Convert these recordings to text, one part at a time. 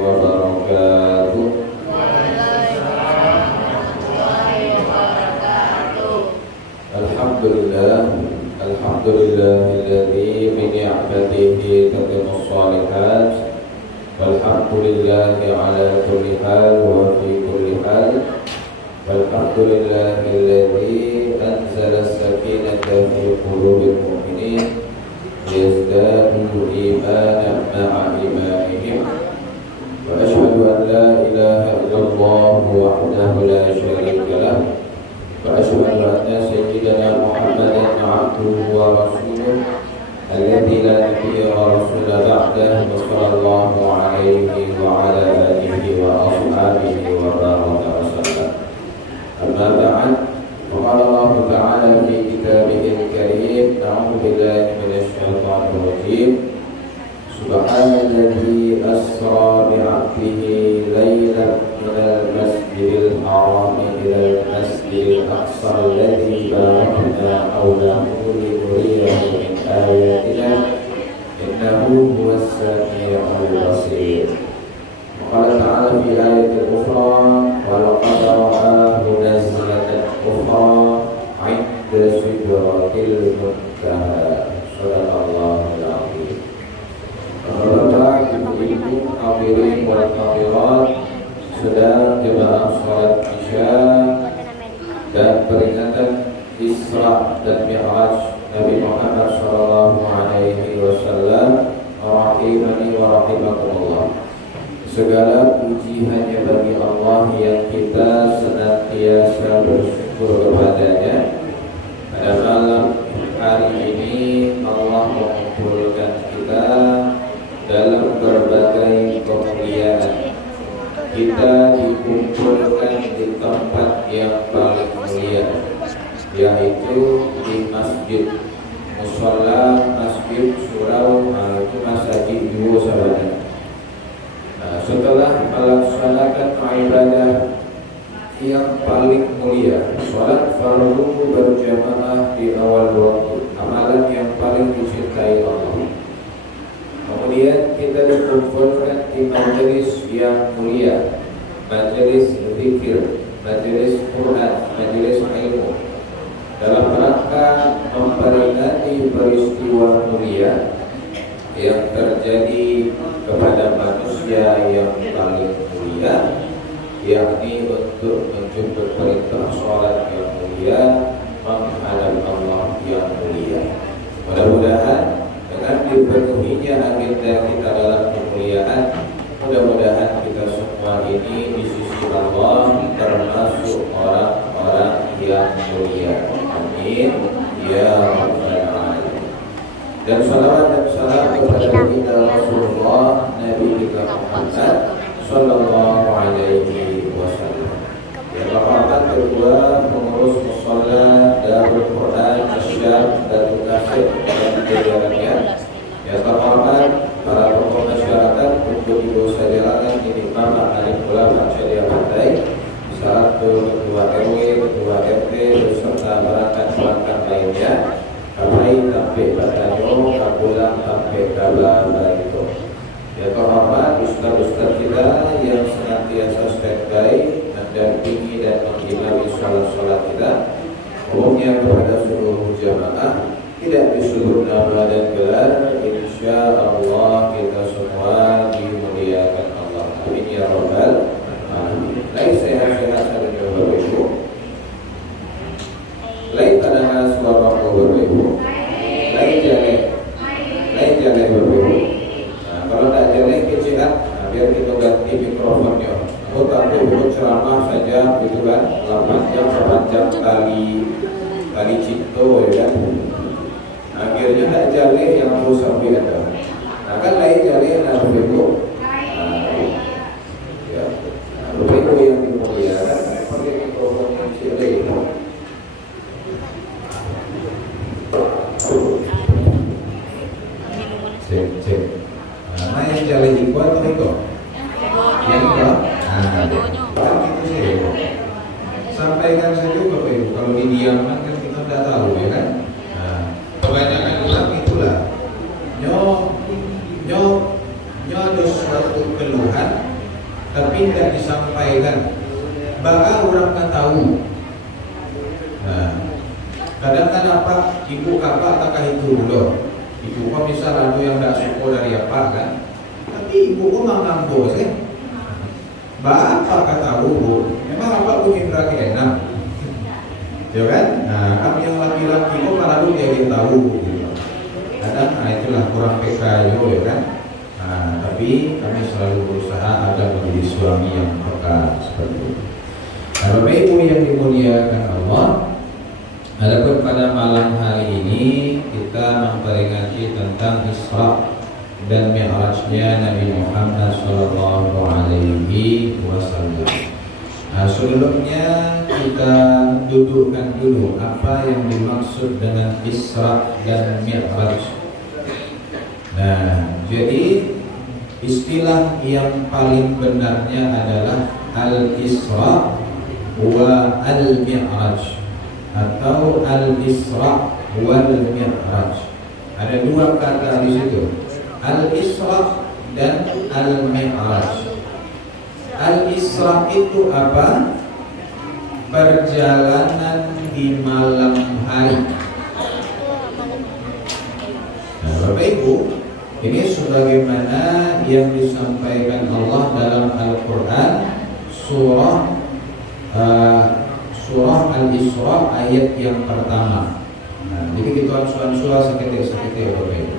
wabarakatuh. Alhamdulillah, alhamdulillahilladzi bi ni'matihi tatimmu shalihat. Walhamdulillahi ala kulli hal wa fi kulli hal. Walhamdulillahilladzi anzala as-sakinata fi qulubil mu'minin liyazdadu imanan ma'a imanihim. Wa ashhadu an la ilaha illallah wahdahu la syarika lah. Wa ashhadu anna sayyidana Muhammadan 'abduhu wa rasuluh alladzi la nabiyya wa rasula ba'dahu wa sallallahu alaihi wa ala alihi wa ashabihi wa baraka wa sallam. Amma ba'd, qala Allah ta'ala fi kitabihil karim, a'udzu billahi minasy syaithanir rajim. Subhanalladzi asra bi 'abdihi lailan minal masjidil haram ilal masjidil aqsa alladzi barakna hawlahu linuriyahu min ayatina innahu huwas sami'ul basir. Qala ta'ala fi ayatil ukhra wa laqad ra'ahu nazlatan ukhra 'inda sidratil muntaha. Shadaqallahul 'azim. Bapak, ibu-ibu, hadirin wa hadirat, sedang jemaah salat Isya dan peringatan Isra dan Mi'raj Nabi Muhammad sallallahu alaihi wasallam. Rahimani wa rahimakumullah. Segala puji hanya bagi Allah yang kita senantiasa bersyukur kepadanya. Pada malam hari ini Allah mengumpulkan kita dalam berbagai kemuliaan. Kita dikumpulkan di tempat yang paling mulia, yaitu di masjid musholla, masjid surau, itu masjid dua sahabat. Setelah melaksanakan ibadah yang paling mulia, sholat fardu berjamaah di awal waktu, amalan yang paling dicintai Allah. Kemudian kita dikumpulkan di majelis yang mulia, majelis zikir, majelis Quran, majelis ilmu, dalam rangka memperingati peristiwa mulia yang terjadi kepada manusia yang paling mulia, yakni untuk menjemput perintah sholat yang mulia, menghadap Allah yang mulia. Mudah-mudahan dengan dipenuhinya agenda kita dalam kemuliaan, mudah-mudahan kita semua ini di sisi Allah termasuk orang-orang yang mulia. Amin ya rabbal alamin. Dan salawat dan salam kepada baginda Rasulullah Nabi kita Muhammad sallallahu alaihi wasallam. Yang terhormat kedua pengurus musholla Darul Quran Asyam Batu Kasih dan jajarannya. Yang terhormat para tokoh masyarakat untuk ibu sajaran ini Imam Alim Ulama Syariah Pantai, satu ketua RW, ketua RT beserta perangkat-perangkat lainnya. Kapai sampai Batanyo, Kapulang sampai Kabala itu. Yang terhormat ustaz-ustaz kita yang senantiasa standby mendampingi dan mengimami sholat-sholat kita, umumnya kepada seluruh jamaah, tidak disebut nama dan gelar, insya Allah kita semua dimuliakan Allah. Amin ya rabbal alamin. Lain sehat-sehat saja Bapak Ibu. Lain kadang suara Bapak Ibu. Lain jalan Bapak Ibu. Nah, kalau tak jalan kecilan, biar kita ganti mikrofonnya. Aku takut untuk ceramah saja gitu kan, 8 jam kali cinto ya kan. Akhirnya tak jalan yang harus sampai ada. Nah kan lain jalan yang harus Ibu. Ya, Bapak Ibu yang dimuliakan, pakai mikrofon yang cilik. Cek. Nah yang jalan Ibu atau itu? Yang itu? Sampaikan saja Bapak Ibu. Kalau didiamkan kan kita tidak tahu ya kan. Nah, kebanyakan ulang itulah. Nyo ada suatu keluhan tapi tidak disampaikan. Bahkan orang tak tahu. Nah, kadang kan apa ibu apa takah itu dulu. Ibu kok bisa lalu yang tidak suko dari apa kan? Tapi ibu kok mengambil sih. Bapak kata tahu, memang apa pun indra keenam, ya kan? Nah, kami yang laki-laki kok malah lu dia tahu. Gitu. Kadang, itulah kurang PK juga, ya kan? Nah, tapi kami selalu berusaha agar menjadi suami yang peka seperti itu. Nah, Bapak Ibu yang dimuliakan Allah, adapun pada malam hari ini kita memperingati tentang Isra dan Mi'rajnya Nabi Muhammad SAW. Nah, sebelumnya kita dudukkan dulu apa yang dimaksud dengan Isra dan Mi'raj. Nah, jadi istilah yang paling benarnya adalah Al-Isra wa Al-Mi'raj atau Al-Isra wal Mi'raj. Ada dua kata di situ, Al-Isra dan Al-Mi'raj. Al-Isra itu apa? Perjalanan di malam hari. Nah, Bapak Ibu, ini sebagaimana yang disampaikan Allah dalam Al-Quran surah Al-Isra ayat yang pertama. Nah, jadi kita ansur-ansur seketik Bapak Ibu.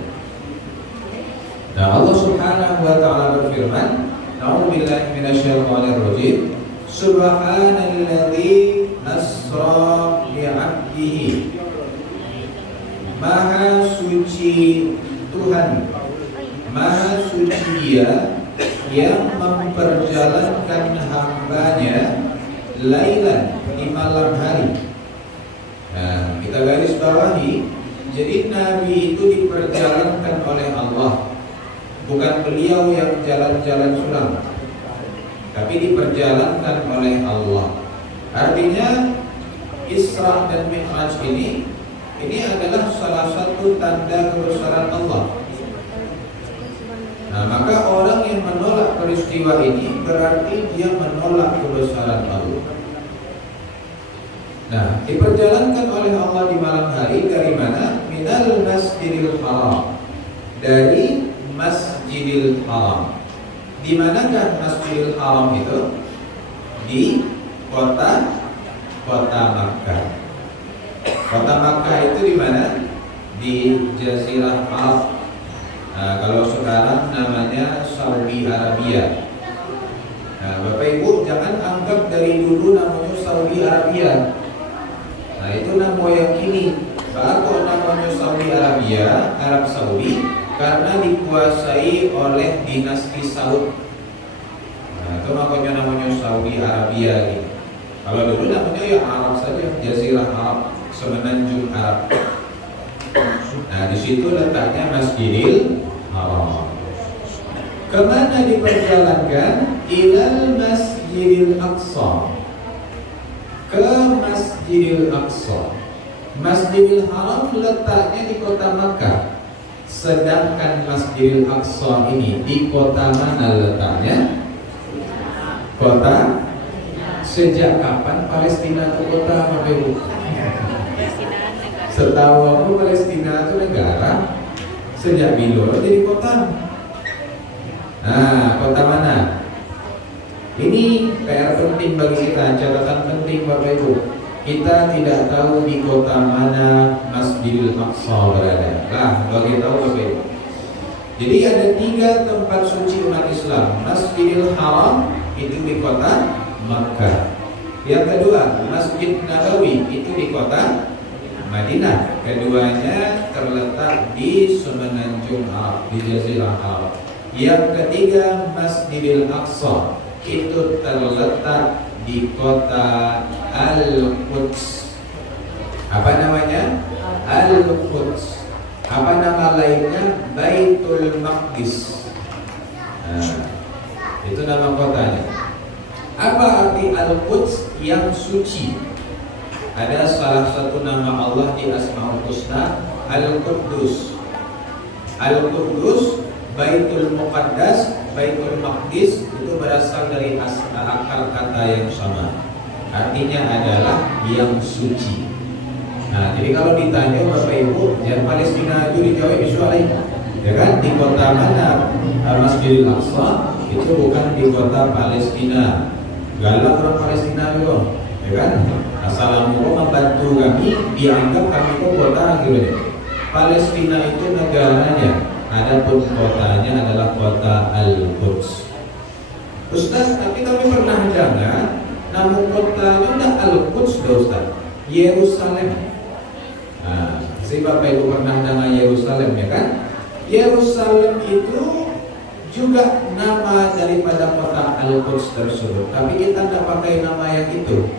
Nah, Allah Subhanahu wa taala berfirman, "A'udzubillahi minasyaitonirrajim. Subhanalladzi asra bi'abdihi." Maha suci Tuhan, maha suci Dia yang memperjalankan hambanya lailan di malam hari. Nah, kita garis bawahi, jadi Nabi itu diperjalankan oleh Allah, bukan beliau yang jalan-jalan sulam, tapi diperjalankan oleh Allah. Artinya Isra dan Mi'raj ini adalah salah satu tanda kebesaran Allah. Nah, maka orang yang menolak peristiwa ini berarti dia menolak kebesaran Allah. Nah, diperjalankan oleh Allah di malam hari dari mana? Minal Masjidil Haram, dari Masjidil Haram. Di manakah Masjidil Haram itu? Di kota Makkah. Kota Makkah itu di mana? Di Jazirah Arab. Nah, kalau sekarang namanya Saudi Arabia. Nah, Bapak Ibu jangan anggap dari dulu namanya Saudi Arabia. Nah, itu nama yang kini. Bahkan namanya Saudi Arabia, Arab Saudi, karena dikuasai oleh dinasti Saud. Nah, itu makanya namanya Saudi Arabia gitu. Kalau dulu namanya ya Arab saja, Jazirah Arab, semenanjung Arab. Nah, di situ letaknya Masjidil Haram. Kemana diperjalankan? Ilal Masjidil Aqsa. Ke Masjidil Aqsa. Masjidil Haram letaknya di kota Makkah. Sedangkan Masjidil Aqsa ini di kota mana letaknya? Kota. Sejak kapan Palestina itu kota apa Ibu? Setahu aku Palestina itu negara. Sejak dulu jadi kota. Nah, kota mana? Ini PR penting bagi kita, catatan penting Bapak Ibu. Kita tidak tahu di kota mana Masjidil Aqsa berada. Nah, bagi tahu Bapak Ibu. Jadi ada 3 tempat suci umat Islam. Masjidil Haram itu di kota Makkah. Yang kedua, Masjid Nabawi itu di kota Madinah. Keduanya terletak di semenanjung Arab, di Jazirah Arab. Yang ketiga, Masjidil Aqsa itu terletak di kota Al-Quds. Apa namanya? Al-Quds. Apa nama lainnya? Baitul Maqdis. Nah, itu nama kotanya. Apa arti Al-Quds? Yang suci. Ada salah satu nama Allah di Asmaul Husna, Al-Quddus. Al-Quddus, Baitul Muqaddas, Baitul Maqdis, itu berarti berasal dari akar kata yang sama. Artinya adalah yang suci. Nah, jadi kalau ditanya Bapak Ibu, yang Palestina itu dijawab soalnya, ya kan? Di kota mana Masjidil Aqsa? Itu bukan di kota Palestina. Galak orang Palestina dulu, ya kan? Assalamualaikum membantu kami, dianggap kami itu kota gitu. Palestina itu negaranya, adapun kotanya adalah kota Al-Quds. Ustaz, tapi kami pernah dengar nama kotanya enggak Al-Quds, Ustaz, Yerusalem. Nah, si Bapak Ibu pernah dengar Yerusalem, ya kan? Yerusalem itu juga nama daripada kota Al-Quds tersebut, tapi kita tidak pakai nama yang itu.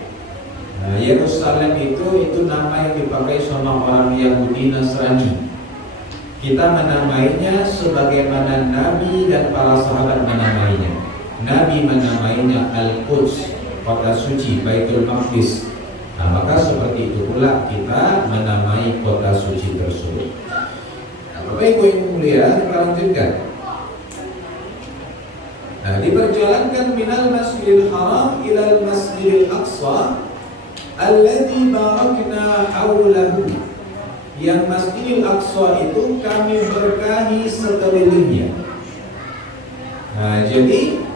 Nah, Yerusalem itu nama yang dipakai sama orang Yahudi Nasrani. Kita menamainya sebagaimana Nabi dan para sahabat menamainya. Nabi menamainya Al-Quds, kota suci, Baitul Maqdis. Nah, maka seperti itu pula kita menamai kota suci tersebut. Nah, Bapak Ibu yang mulia, kita lanjutkan. Nah, diperjalankan minal Masjidil Haram ilal Masjidil Aqsa alladzi barakna haulahu. Yang Masjidil Aqsa itu kami berkahi sekelilingnya. Nah, jadi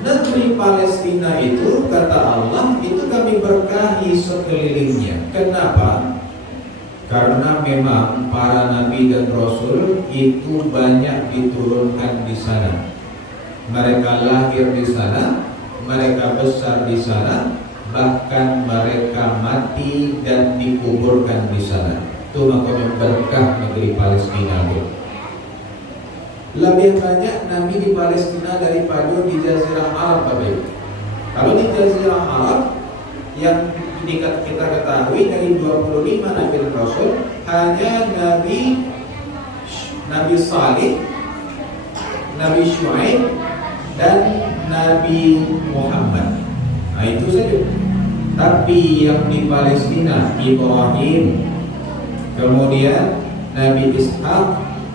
negeri Palestina itu kata Allah itu kami berkahi sekelilingnya. Kenapa? Karena memang para nabi dan rasul itu banyak diturunkan di sana. Mereka lahir di sana, mereka besar di sana, bahkan mereka mati dan dikuburkan di sana. Itu makanya berkah negeri Palestina itu. Lebih banyak nabi di Palestina daripada di Jazirah Arab, Bapak. Kalau di Jazirah Arab yang kita ketahui dari 25 nabi dan rasul hanya Nabi Salih, Nabi Syuaib dan Nabi Muhammad. Nah, itu saja. Tapi yang di Palestina Ibrahim, kemudian Nabi Ishak,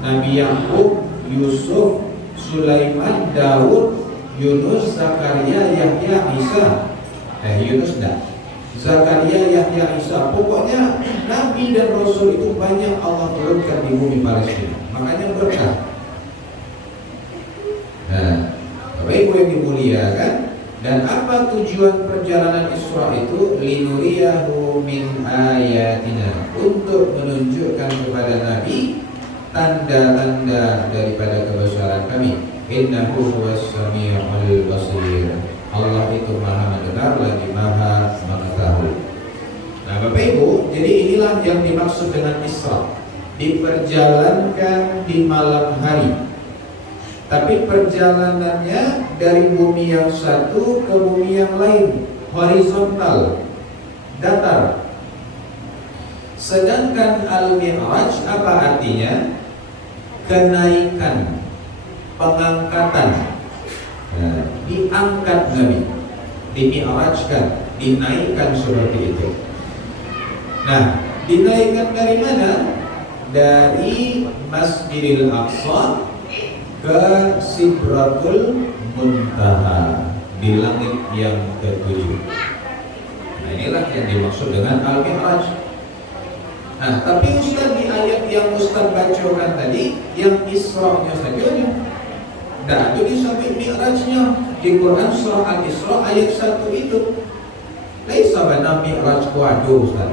Nabi Yakub, Yusuf, Sulaiman, Daud, Yunus, Zakaria, Yahya, Isa. Yunus enggak. Zakaria, Yahya, Isa. Pokoknya nabi dan rasul itu banyak Allah turunkan di bumi Palestina. Makanya berkah. Nah, Bapak Ibu yang dimuliakan, dan apa tujuan perjalanan Isra itu? Linuriyahu min ayatina, untuk menunjukkan kepada Nabi tanda-tanda daripada kebesaran kami. Innahu huwas samiul basir. Allah itu maha mendengar lagi maha mengetahui. Nah, Bapak Ibu, jadi inilah yang dimaksud dengan Isra. Diperjalankan di malam hari. Tapi perjalanannya dari bumi yang satu ke bumi yang lain, horizontal, datar. Sedangkan Al-Mi'raj apa artinya? Kenaikan, pengangkatan. Nah, diangkat Nabi, dimi'rajkan, dinaikkan seperti itu. Nah, dinaikkan dari mana? Dari Masjidil Aqsa ke Sidratul Muntaha, di langit yang ke-7. Nah, inilah yang dimaksud dengan Al-Mi'raj. Nah, tapi Ustaz, di ayat yang Ustaz bacakan tadi, yang Isra-nya saja tidak ada disebut Mi'rajnya. Di Quran surah Al-Isra ayat 1 itu laisa bana Mi'raj waduh, Ustaz.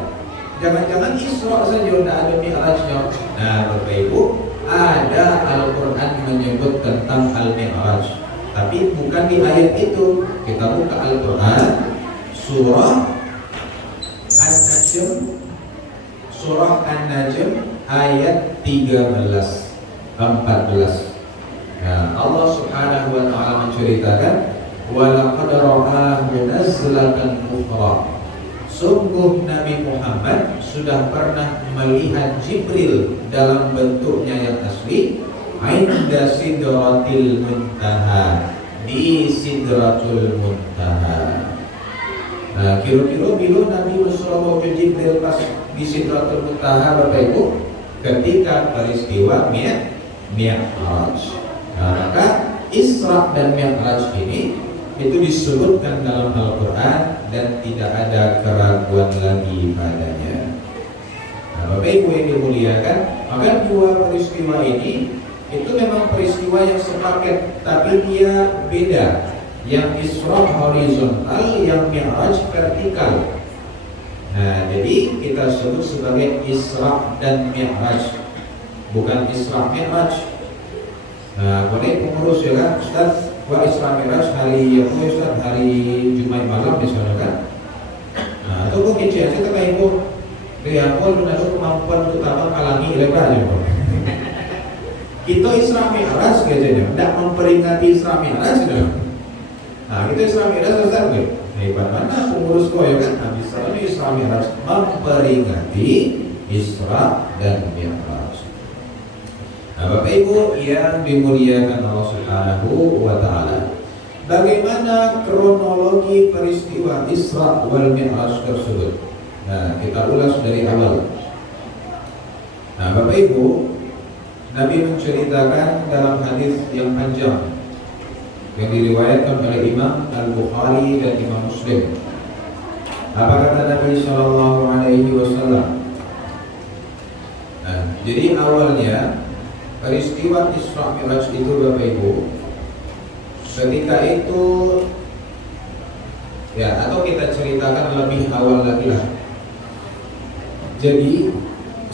Jangan-jangan Isra saja tidak ada Mi'rajnya. Nah, Bapak Ibu, ada Al-Quran menyebut tentang Al-Mi'raj, tapi bukan di ayat itu. Kita buka Al-Quran surah An-Najm, surah An-Najm ayat 13, 14. Nah, Allah Subhanahu wa taala menceritakan wa laqad ra'ahu nazlatan ukhra. Sungguh Nabi Muhammad sudah pernah melihat Jibril dalam bentuknya yang asli, inda sidratil muntaha, di sidratul muntaha. Nah, kira-kira bila Nabi bersuara ke Jibril pas di sidratul muntaha, Bapak Ibu, ketika peristiwa Mi'raj. Nah, maka Isra dan Mi'raj ini itu disebutkan dalam Al-Quran dan tidak ada keraguan lagi padanya. Nah, Bapak Ibu yang dimuliakan, maka dua peristiwa ini itu memang peristiwa yang sepaket, tapi dia beda. Yang Isra horizontal, yang Mi'raj vertikal. Nah, jadi kita sebut sebagai Isra dan Mi'raj, bukan Isra Mi'raj. Nah, boleh pengurus ya kan, Ustaz, gua Isra Mi'raj hari apa Ustaz? Hari Jumat malam misalnya kan. Nah, itu kok kecil aja kata ibu. Dia pun menaruh kemampuan untuk tambah kalangi lebar aja. Kita Isra Mi'raj kayaknya, tidak memperingati Isra Mi'raj sudah. Nah, kita Isra Mi'raj Ustaz gue. Hebat mana pengurus kau ya kan? Habis ini Isra Mi'raj memperingati Isra dan Mi'raj. Nah, Bapak Ibu yang dimuliakan Allah Subhanahu wa taala. Bagaimana kronologi peristiwa Isra wal Mi'raj tersebut? Nah, kita ulas dari awal. Nah, Bapak Ibu, Nabi menceritakan dalam hadis yang panjang yang diriwayatkan oleh Imam Al-Bukhari dan Imam Muslim. Apa kata Nabi Shallallahu Alaihi Wasallam? Nah, jadi awalnya peristiwa Isra Mi'raj itu Bapak Ibu, ketika itu ya, atau kita ceritakan lebih awal lagi lah. Jadi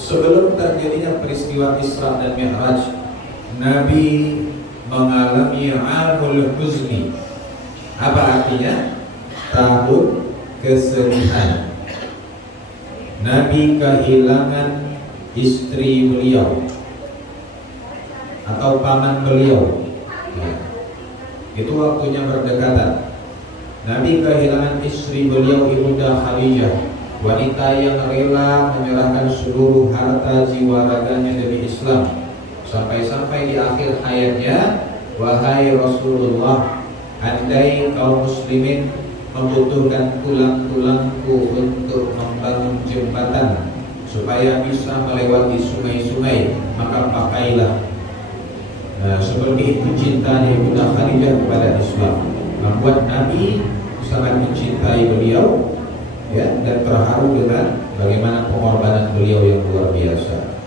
sebelum terjadinya peristiwa Isra dan Mi'raj, Nabi mengalami amul huzni. Apa artinya? Tahun kesedihan. Nabi kehilangan istri beliau atau paman beliau. Ya. Itu waktunya berdekatan. Nabi kehilangan istri beliau Ibunda Khadijah, wanita yang rela menyerahkan seluruh harta jiwa raganya demi Islam. Sampai-sampai di akhir hayatnya, wahai Rasulullah, andai kaum muslimin membutuhkan tulang-tulangku untuk membangun jembatan supaya bisa melewati sungai-sungai, maka pakailah. Nah, seperti itu cintanya Ibunda Khadijah kepada Islam membuat Nabi sangat mencintai beliau, ya, dan terharu dengan bagaimana pengorbanan beliau yang luar biasa.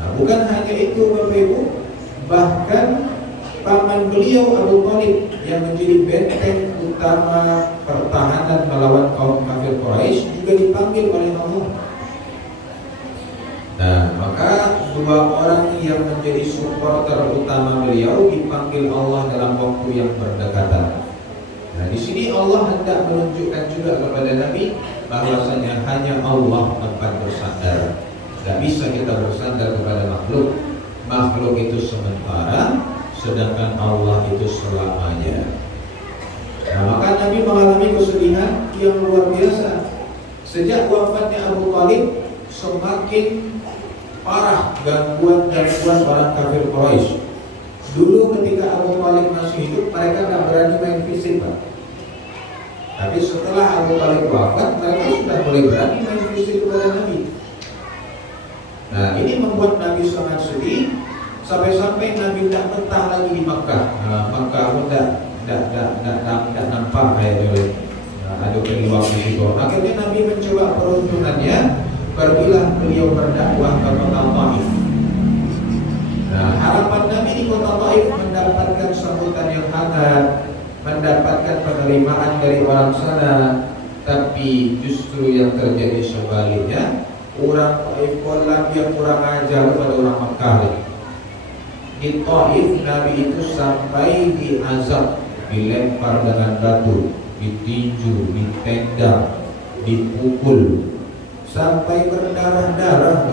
Nah, bukan hanya itu Bapak Ibu, bahkan paman beliau Abu Thalib yang menjadi benteng utama pertahanan melawan kaum kafir Quraisy juga dipanggil oleh Allah. Nah, maka dua orang yang menjadi supporter utama beliau dipanggil Allah dalam waktu yang berdekatan. Nah, di sini Allah hendak menunjukkan juga kepada Nabi bahwasanya hanya Allah tempat bersandar. Tidak bisa kita bersandar kepada makhluk. Makhluk itu sementara, sedangkan Allah itu selamanya. Nah, maka Nabi mengalami kesedihan yang luar biasa. Sejak wafatnya Abu Thalib, semakin parah gangguan orang kafir Quraisy. Dulu ketika Abu Thalib masih hidup, mereka tidak berani main fisik, Pak. Tapi setelah Abu Thalib wafat, mereka sudah mulai berani main fisik kepada Nabi. Nah, ini membuat Nabi sangat sedih, sampai-sampai Nabi tidak betah lagi di Makkah. Nah, Makkah pun tidak nampak kayak ada penyebab di situ. Akhirnya Nabi mencoba peruntungannya, pergilah beliau berdakwah ke kota Taif. Nah, harapan Nabi di kota Taif mendapatkan sambutan yang hangat, mendapatkan penerimaan dari orang sana. Tapi justru yang terjadi sebaliknya, orang Taif yang kurang ajar pada orang Makkah. Di Taif Nabi itu sampai diazab, dilempar dengan batu, ditinju, ditendang, dipukul sampai berdarah-darah.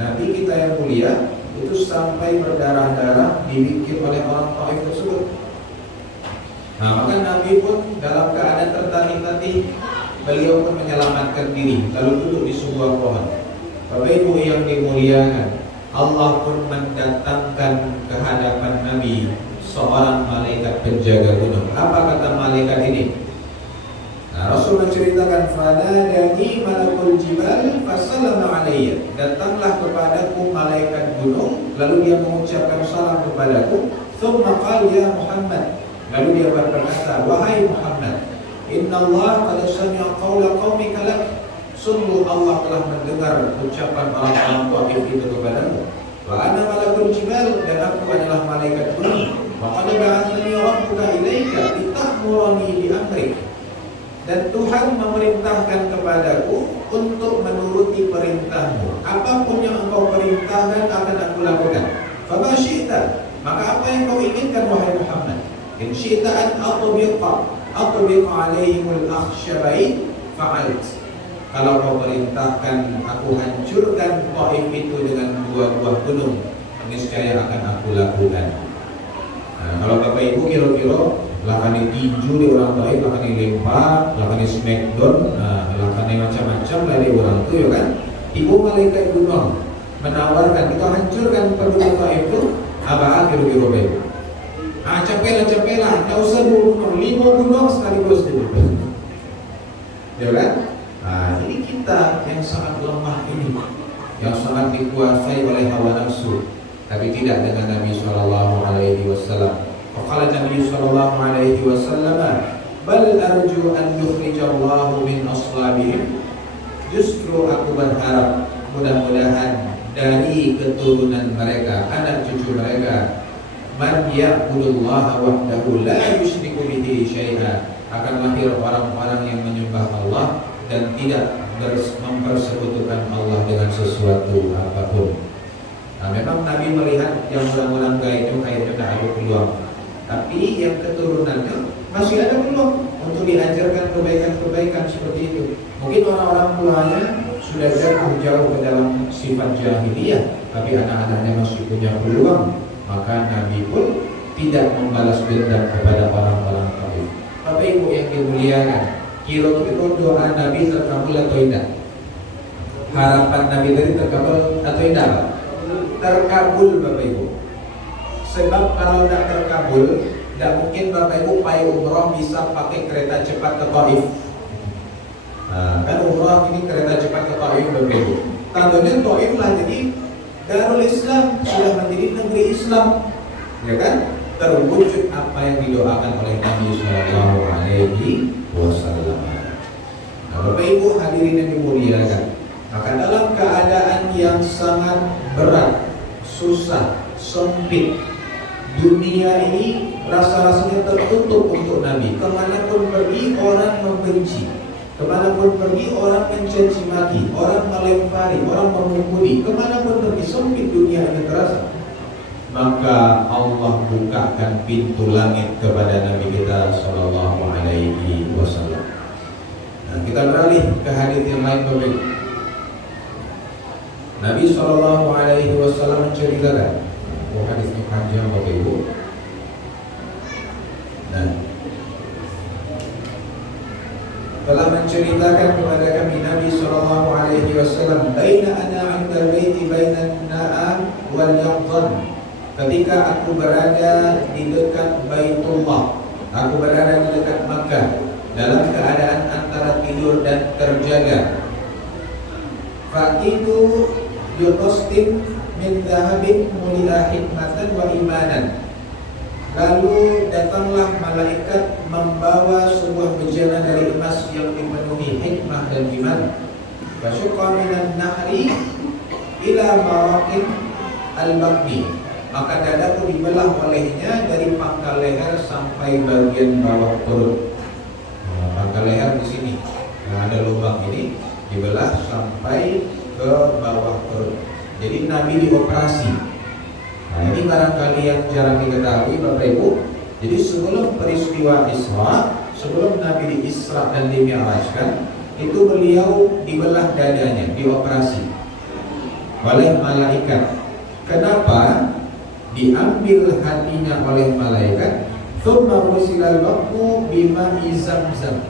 Nabi kita yang mulia itu sampai berdarah-darah dibikin oleh orang Taif tersebut. Nah, maka Nabi pun dalam keadaan tertatih-tatih, beliau pun menyelamatkan diri lalu duduk di sebuah pohon. Bapak Ibu yang dimuliakan, Allah pun mendatangkan ke hadapan Nabi seorang malaikat penjaga gunung. Apa kata malaikat ini? Nah, Rasul menceritakan, "Fanadani malakul jibal fasallama alayya." Datanglah kepadaku malaikat gunung, lalu dia mengucapkan salam kepadaku. "Tsumma qala ya Muhammad." Lalu dia berkata, wahai Muhammad, Inna Allah qad sami'a qawla qaumika lak. Sungguh Allah telah mendengar ucapan orang-orang Taif itu kepadamu. Wa ana malakul jibal, dan aku adalah malaikat gunung. Wa qad ba'athani rabbuka ilaika lita'murani bi amrik. Dan Tuhan memerintahkan kepadaku untuk menuruti perintahmu. Apapun yang engkau perintahkan akan aku lakukan. Fama syi'ta, maka apa yang kau inginkan wahai Muhammad? In syi'ta an atbiqa alaihimul akhsyabain fa'alt. Kalau kau perintahkan aku hancurkan Taif itu dengan dua-dua gunung, niscaya akan aku lakukan. Nah, kalau Bapak Ibu kira-kira lakukan tinju di orang Taif, lakukan lempar, lakukan smackdown, lakukan macam-macam lah di orang itu, ya kan? Ibu malaikat gunung menawarkan kita hancurkan penduduk Taif itu, apa kira-kira Bapak Ibu? Capek-lah, tak usah 2 gunung, 5 gunung sekaligus itu, ya kan? Jadi kita yang sangat lemah ini, yang sangat dikuasai oleh hawa nafsu, tapi tidak dengan Nabi Sallallahu Alaihi Wasallam. Faqala Nabi Sallallahu Alaihi Wasallam, bal arju an yukhrijallahu min aslabihim. Justru aku berharap mudah-mudahan dari keturunan mereka, anak cucu mereka, man ya'budullaha wahdahu la yusyriku bihi syai'a, akan lahir orang-orang yang menyembah Allah dan tidak mempersekutukan Allah dengan sesuatu apapun. Nah, memang Nabi melihat yang orang-orang gaya itu kayaknya tidak ada peluang, tapi yang keturunannya masih ada peluang untuk diajarkan kebaikan-kebaikan seperti itu. Mungkin orang-orang tuanya sudah jauh ke dalam sifat jahiliyah, tapi anak-anaknya masih punya peluang, maka Nabi pun tidak membalas dendam kepada orang-orang Taif. Bapak Ibu yang dimuliakan, kira-kira doa Nabi terkabul atau tidak? Harapan Nabi tadi terkabul atau tidak? Terkabul Bapak Ibu. Sebab kalau tidak terkabul, tidak mungkin Bapak Ibu pai umroh bisa pakai kereta cepat ke Taif. Kan umroh ini kereta cepat ke Taif Bapak Ibu. Tandanya Taif lah jadi Darul Islam, sudah menjadi negeri Islam, ya kan? Terwujud apa yang didoakan oleh Nabi Sallallahu Alaihi Wasallam. Nah, Bapak Ibu hadirin yang dimuliakan, maka dalam keadaan yang sangat berat, susah, sempit, dunia ini rasa-rasanya tertutup untuk Nabi. Kemanapun pergi orang membenci, kemanapun pergi orang mencaci maki, orang melempari, orang memukuli, kemanapun pergi sempit dunia ini terasa. Maka Allah bukakan pintu langit kepada Nabi kita Sallallahu Alaihi Wasallam. Nah, kita beralih ke hadis yang lain Bapak. Nabi Sallallahu Alaihi Wasallam menceritakan, hadisnya panjang Bapak Ibu. Nah, telah menceritakan kepada kami Nabi Sallallahu Alaihi Wasallam, baina ana 'inda baiti bainan na'am wal yaqdhan. Ketika aku berada di dekat Baitullah, aku berada di dekat Makkah, dalam keadaan antara tidur dan terjaga. Faqidu yuqastin min dhahabin mulia hikmatan wa imanan. Lalu datanglah malaikat membawa sebuah bejana dari emas yang dipenuhi hikmah dan iman. Fasyuqa minan nahri ila maraqin al-batni. Maka dadaku dibelah olehnya dari pangkal leher sampai bagian bawah perut. Pangkal leher di sini, ada lubang ini dibelah sampai ke bawah perut. Jadi Nabi dioperasi. Nah, ini barangkali yang jarang diketahui Bapak Ibu. Jadi sebelum peristiwa Isra, sebelum Nabi di Isra dan di Mi'rajkan, itu beliau dibelah dadanya, dioperasi oleh malaikat. Kenapa? Diambil hatinya oleh malaikat, thumma rusilal batnu bima'i zamzam,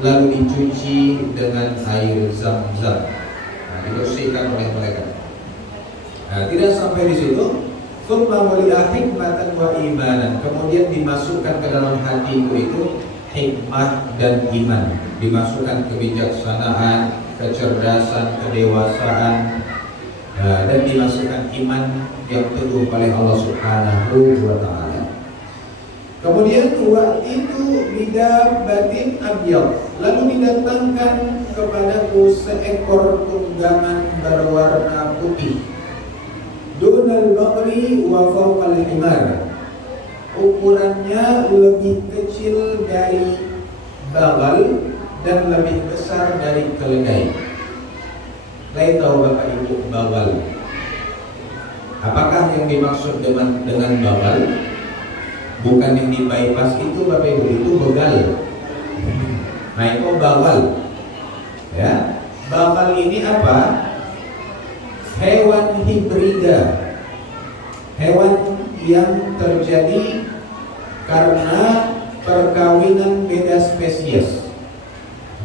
lalu dicuci dengan air zam-zam. Nah, dibersihkan oleh malaikat. Nah, tidak sampai di situ, thumma mulia hikmatan wa imanan, kemudian dimasukkan ke dalam hatiku itu hikmah dan iman, dimasukkan kebijaksanaan, kecerdasan, kedewasaan, dan dimasukkan iman yang teguh oleh Allah Subhanahu wa Ta'ala. Kemudian waktu itu batin abyad, lalu didatangkan kepadaku seekor tunggangan berwarna putih. Dunal baqri wa fawqal himar, ukurannya lebih kecil dari bagal dan lebih besar dari keledai. Saya tahu Bapak Ibu bagal. Apakah yang dimaksud dengan bagal? Bukan yang di bypass itu Bapak Ibu, itu begal. Nah itu bagal. Ya, bagal ini apa? Hewan hibrida, hewan yang terjadi karena perkawinan beda spesies.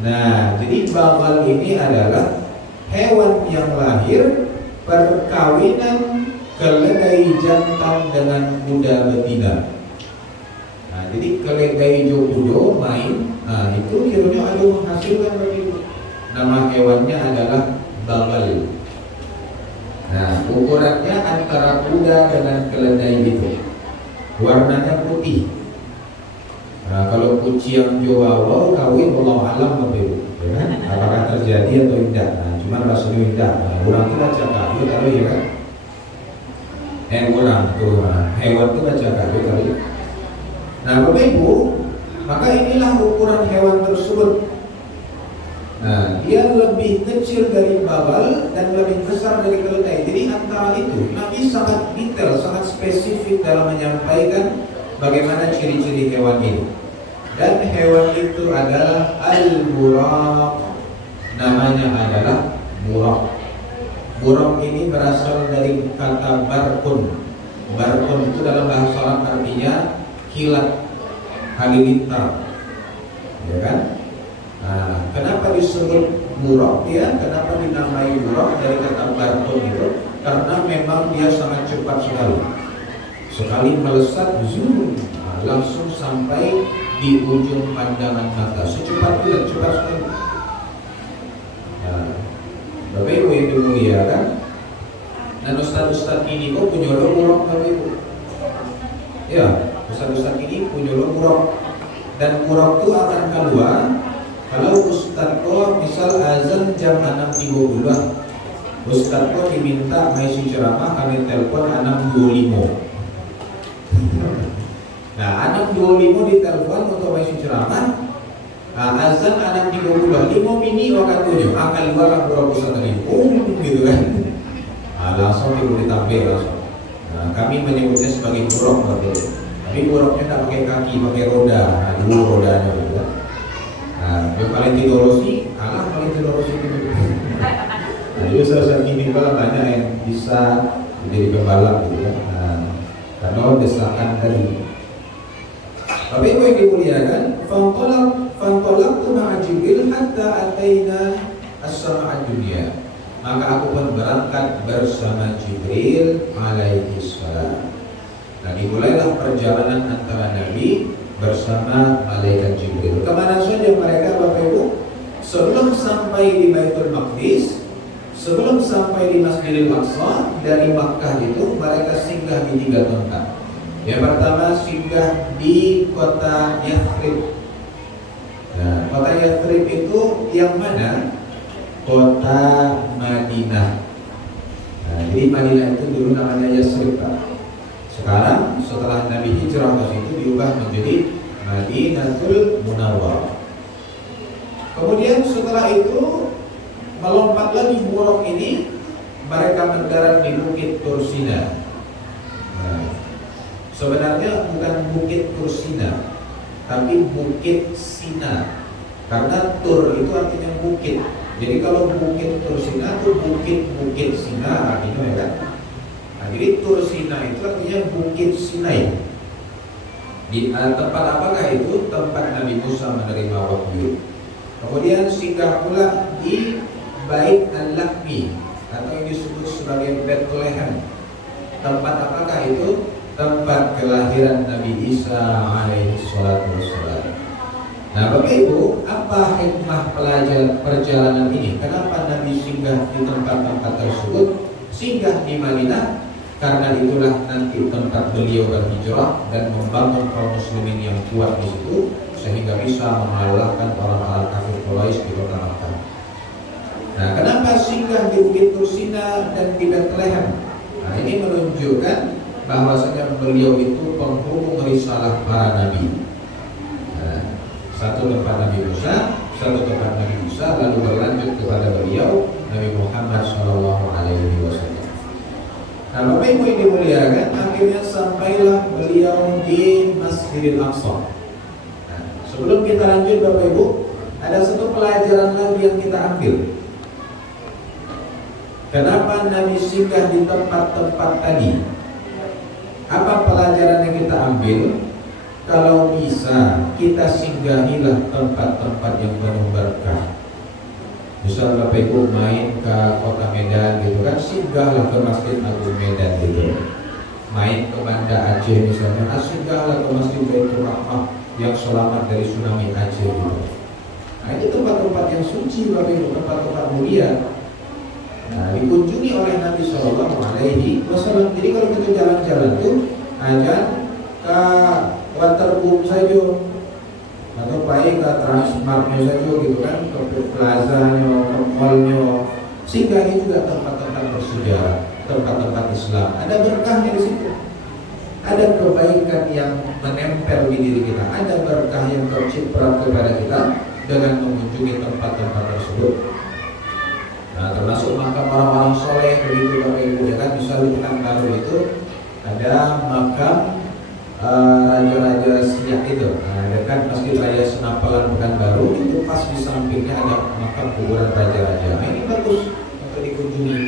Nah, jadi bagal ini adalah hewan yang lahir perkawinan keledai jantan dengan kuda betina. Nah, jadi keledai jodoh main, nah itu kiranya ada menghasilkan begitu. Nama hewannya adalah bagal. Nah, ukurannya antara kuda dengan keledai itu. Warnanya putih. Nah, kalau kucing Jawa kawin Allah alam begitu, ya kan? Apakah terjadi atau tidak? Nah, cuma rasanya tidak. Nah, orang itu baca kawin kalau ya kan? Orang tuh, hewan itu baca kawin kali. Nah, Bapak Ibu, maka inilah ukuran hewan tersebut. Nah, dia lebih kecil dari bagal dan lebih besar dari keledai. Jadi antara itu, Nabi sangat detail, sangat spesifik dalam menyampaikan bagaimana ciri-ciri hewan ini. Dan hewan itu adalah al-buraq. Namanya adalah buraq. Buraq ini berasal dari kata barkun. Barkun itu dalam bahasa Arab artinya kilat, halilintar, ya kan? Nah, kenapa disebut buraq ya? Kenapa dinamai buraq dari kata barkun itu? Karena memang dia sangat cepat sekali melesat, zoom, langsung sampai di ujung pandangan mata, secepat kilat, cepat sekali. Nah, Bapak Ibu yang dimuliakan, dan ustaz-ustaz ini kok punya buraq Bapak Ibu? Ya, ustaz-ustaz ini punya buraq, dan buraq itu akan keluar kalau ustaz kok misal azan jam 6.30, ustaz kok diminta ngisi ceramah, kami telepon 6.25. Nah, 6.25 ditelepon untuk ngisi ceramah. Nah, azan 6.30, 5 mini akan tujuh, akan luar buraq ustaz tadi, gitu kan? Nah, langsung ditampil langsung. Nah, kami menyebutnya sebagai buraq Bapak. Tapi buraqnya tak pakai kaki, pakai roda. Nah, dulu rodanya gitu. Nah, yang Valentino Rossi kalah Valentino Rossi gitu. Nah, jadi saat ini kalau banyak yang bisa menjadi pembalap gitu ya. Nah, karena desakan tadi. Tapi Ibu yang dimuliakan, fanqalaqtu ma'a Jibril hatta ataina as-sama'ad dunya. Maka aku pun berangkat bersama Jibril alaihi salam. Nah, dimulailah perjalanan antara Nabi bersama malaikat Jibril. Kemana saja mereka Bapak Ibu? Sebelum sampai di Baitul Maqdis, sebelum sampai di Masjidil Aqsa, dari Makkah itu mereka singgah di 3 tempat. Yang pertama singgah di kota Yathrib. Nah, kota Yathrib itu yang mana? Kota Madinah. Nah, jadi Madinah itu dulu namanya Yathrib, Pak. Sekarang setelah Nabi hijrah ke situ diubah menjadi Madinatul Munawwarah. Kemudian setelah itu melompat lagi buraq ini, mereka mendarat di Bukit Tursina. Nah, sebenarnya bukan Bukit Tursina, tapi Bukit Sina. Karena Tur itu artinya bukit. Jadi kalau Bukit Tursina itu bukit Sina artinya ya kan. Nah, jadi Tursina itu artinya Bukit Sinai. Di tempat apakah itu? Tempat Nabi Musa menerima wahyu. Kemudian singgah pula di Bait Al-Lahmi atau yang disebut sebagai Bethlehem. Tempat apakah itu? Tempat kelahiran Nabi Isa alaihi salatu wassalam. Nah, Bapak Ibu, apa hikmah perjalanan ini? Kenapa Nabi singgah di tempat-tempat tersebut? Singgah di Madinah Karena itulah nanti tempat beliau berhijrah dan membangun kaum muslimin yang kuat di situ, sehingga bisa mengalahkan orang-orang kafir Quraisy di kota Makkah. Nah, kenapa singgah di Bukit Tursina dan di Bethlehem? Nah, ini menunjukkan bahwasanya beliau itu penghubung risalah para nabi. Nah, satu tempat Nabi Musa, satu tempat Nabi Isa, lalu berlanjut kepada beliau Nabi Muhammad SAW. Nah, Bapak Ibu yang dimuliakan, akhirnya sampailah beliau di Masjidil Aqsa. Nah, sebelum kita lanjut Bapak Ibu, ada satu pelajaran lagi yang kita ambil. Kenapa Nabi singgah di tempat-tempat tadi? Apa pelajaran yang kita ambil? Kalau bisa, kita singgahilah tempat-tempat yang penuh berkah. Misal Bapak Ibu main ke kota Medan gitu kan, singgahlah ke Masjid Agung Medan gitu. Main ke Banda Aceh misalnya, singgahlah ke Masjid Baitur Rahmah yang selamat dari tsunami Aceh gitu. Nah, itu tempat-tempat yang suci Bapak Ibu, tempat-tempat mulia. Nah, dikunjungi oleh Nabi SAW. Jadi kalau kita jalan-jalan tuh, jangan ke Waterboom saja, atau baik ke Transmartnya saja gitu kan, ke plazanya, ke mallnya. Singgahi juga tempat-tempat bersejarah, tempat-tempat Islam. Ada berkahnya di situ. Ada kebaikan yang menempel di diri kita. Ada berkah yang terciprat kepada kita dengan mengunjungi tempat-tempat tersebut. Nah, termasuk makam orang-orang soleh begitu Bapak Ibu ya kan. Misalnya di Pekanbaru itu ada makam Raja-Raja Siak itu. Nah, dekat Masjid Raya Senapalan Pekanbaru itu pas di sampingnya ada makam kuburan raja-raja. Nah, ini bagus untuk dikunjungi.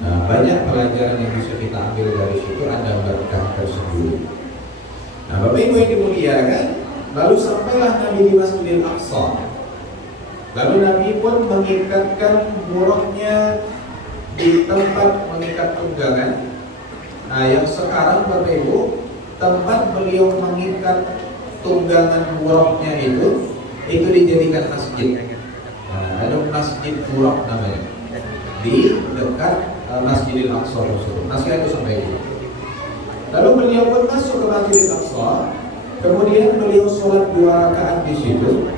Nah, banyak pelajaran yang bisa kita ambil dari situ, ada berkah tersebut. Nah, Bapak Ibu yang dimuliakan, lalu sampailah Nabi di Masjidil Aqsa. Lalu Nabi pun mengikatkan buruhnya di tempat mengikat tunggangan. Nah, yang sekarang Bapak Ibu, tempat beliau mengikat tunggangan buruhnya itu dijadikan masjid. Nah, ada Masjid Buruh namanya di dekat Masjidil Aqsa tersebut. Masih itu sampai itu. Lalu beliau pun masuk ke Masjidil Aqsa. Kemudian beliau sholat 2 rakaat di situ.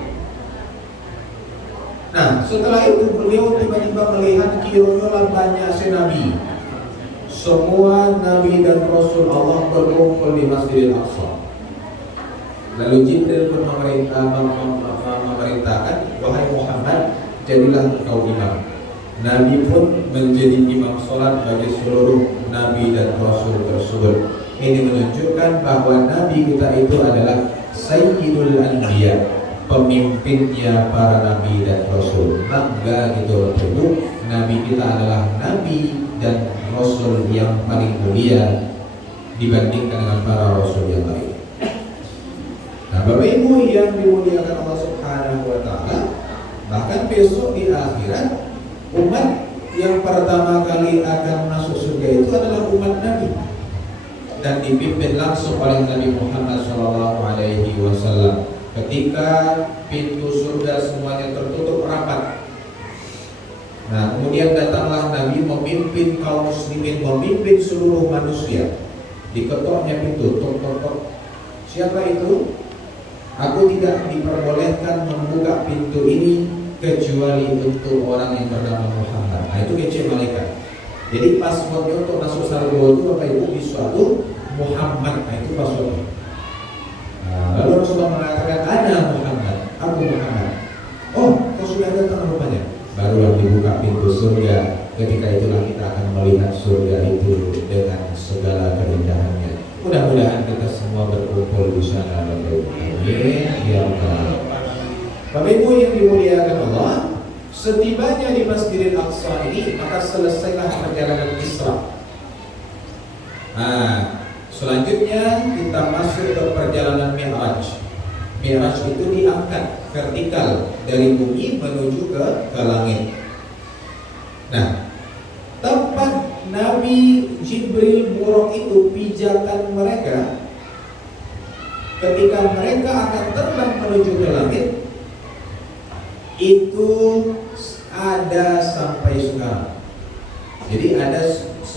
Nah, setelah itu beliau tiba-tiba melihat kiranya banyak nabi. Semua nabi dan rasul Allah berkumpul di Masjidil Aqsa. Lalu Jibril pun memerintahkan, wahai Muhammad, jadilah engkau imam. Nabi pun menjadi imam sholat bagi seluruh nabi dan rasul tersebut. Ini menunjukkan bahwa nabi kita itu adalah Sayyidul Anbiya, pemimpinnya para nabi dan rasul. Bangga gitu itu, nabi kita adalah nabi dan rasul yang paling mulia dibandingkan dengan para rasul yang lain. Nah, Bapak Ibu yang dimuliakan Allah Subhanahu wa taala, bahkan besok di akhirat umat yang pertama kali akan masuk surga itu adalah umat Nabi dan dipimpin langsung oleh Nabi Muhammad SAW. Ketika pintu surga semuanya tertutup rapat, nah kemudian datanglah Nabi memimpin kaum muslimin, memimpin seluruh manusia. Diketoknya pintu, tok tok tok. Siapa itu? Aku tidak diperbolehkan membuka pintu ini kecuali untuk orang yang bernama Muhammad. Nah, itu kecil malaikat. Jadi passwordnya untuk masuk surga itu Bapak Ibu di suatu Muhammad. Nah, itu passwordnya. Nah, lalu Rasulullah mengatakan, ada Muhammad, aku Muhammad. Oh, kau sudah datang rupanya. Barulah dibuka pintu surga. Ketika itulah kita akan melihat surga itu dengan segala keindahannya. Mudah-mudahan kita semua berkumpul di sana. Amin ya Allah. Bapak Ibu yang dimuliakan Allah, setibanya di Masjidil Aqsa ini, maka selesailah perjalanan Isra. Nah, selanjutnya kita masuk ke perjalanan Mi'raj. Mi'raj itu diangkat vertikal dari bumi menuju ke langit. Nah, tempat Nabi Jibril buruk itu pijakan mereka ketika mereka akan terbang menuju ke langit itu ada sampai sekarang. Jadi ada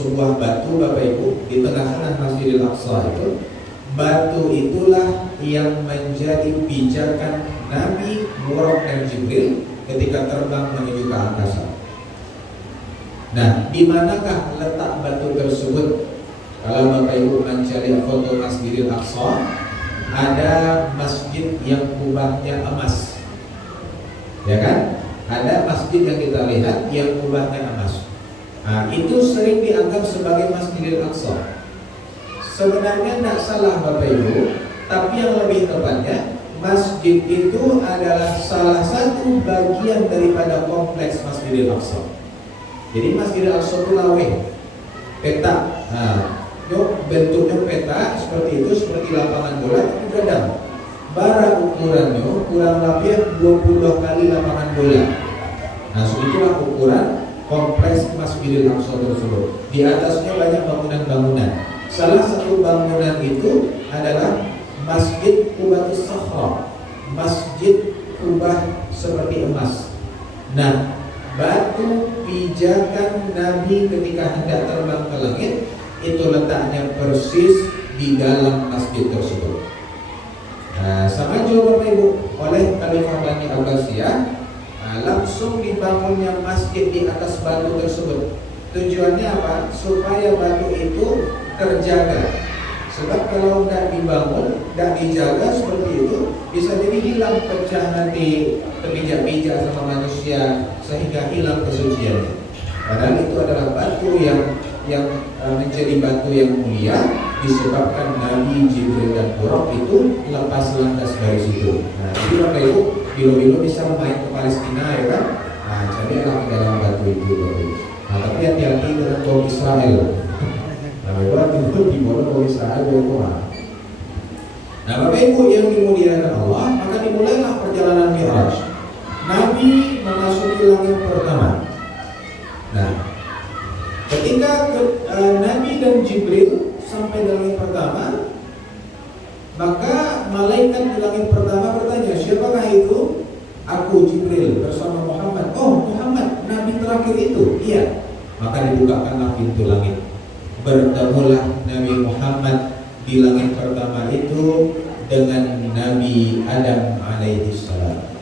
sebuah batu Bapak Ibu di tengah-tengah Masjidil Aqsa itu. Batu itulah yang menjadi pijakan Nabi, Buraq dan Jibril ketika terbang menuju ke angkasa. Nah, di manakah letak batu tersebut? Kalau Bapak Ibu mencari foto Masjidil Aqsa, ada masjid yang kubahnya emas, ya kan? Ada masjid yang kita lihat yang kubahnya emas. Nah, itu sering dianggap sebagai Masjidil Aqsa. Sebenarnya tidak salah Bapak Ibu, tapi yang lebih tepatnya masjid itu adalah salah satu bagian daripada kompleks Masjidil Aqsa. Jadi Masjidil Aqsa itu laweh, peta. Nah, bentuknya peta seperti itu, seperti lapangan bola tapi gadang. Bara ukurannya kurang lebih 22 kali lapangan bola. Nah, itulah ukuran kompleks Masjidil Aqsa tersebut. Di atasnya banyak bangunan-bangunan. Salah satu bangunan itu adalah Masjid Qubatus Sakhra, masjid kubah seperti emas. Nah, batu pijakan Nabi ketika hendak terbang ke langit itu letaknya persis di dalam masjid tersebut. Nah, sama juga Bapak Ibu, oleh Khalifah Bani Abbasiyah, langsung dibangunnya masjid di atas batu tersebut. Tujuannya apa? Supaya batu itu terjaga. Sebab kalau tidak dibangun, tidak dijaga seperti itu, bisa jadi hilang, pecah nanti, terpijak-pijak sama manusia sehingga hilang kesuciannya. Padahal itu adalah batu yang menjadi batu yang mulia, disebabkan Nabi, Jibril dan Buraq itu lepas landas dari situ. Nah, jadi Bapak Ibu, bilo-bilo bisa main ke Palestina, ya kan? Nah, jadi ke dalam batu itu, Bapak Ibu. Nah, tapi hati-hati dengan bom Israel. Nah, Bapak itu di mana bom Israel berkurang. Nah, Bapak Ibu yang dimuliakan Allah, maka dimulailah perjalanan Mi'raj. Nabi memasuki langit pertama. Nah, ketika Nabi dan Jibril sampai di langit pertama, maka malaikat di langit pertama bertanya, siapakah itu? Aku Jibril bersama Muhammad. Oh, Muhammad, Nabi terakhir itu? Iya. Maka dibukakanlah pintu langit. Bertemulah Nabi Muhammad di langit pertama itu dengan Nabi Adam alaihi salam.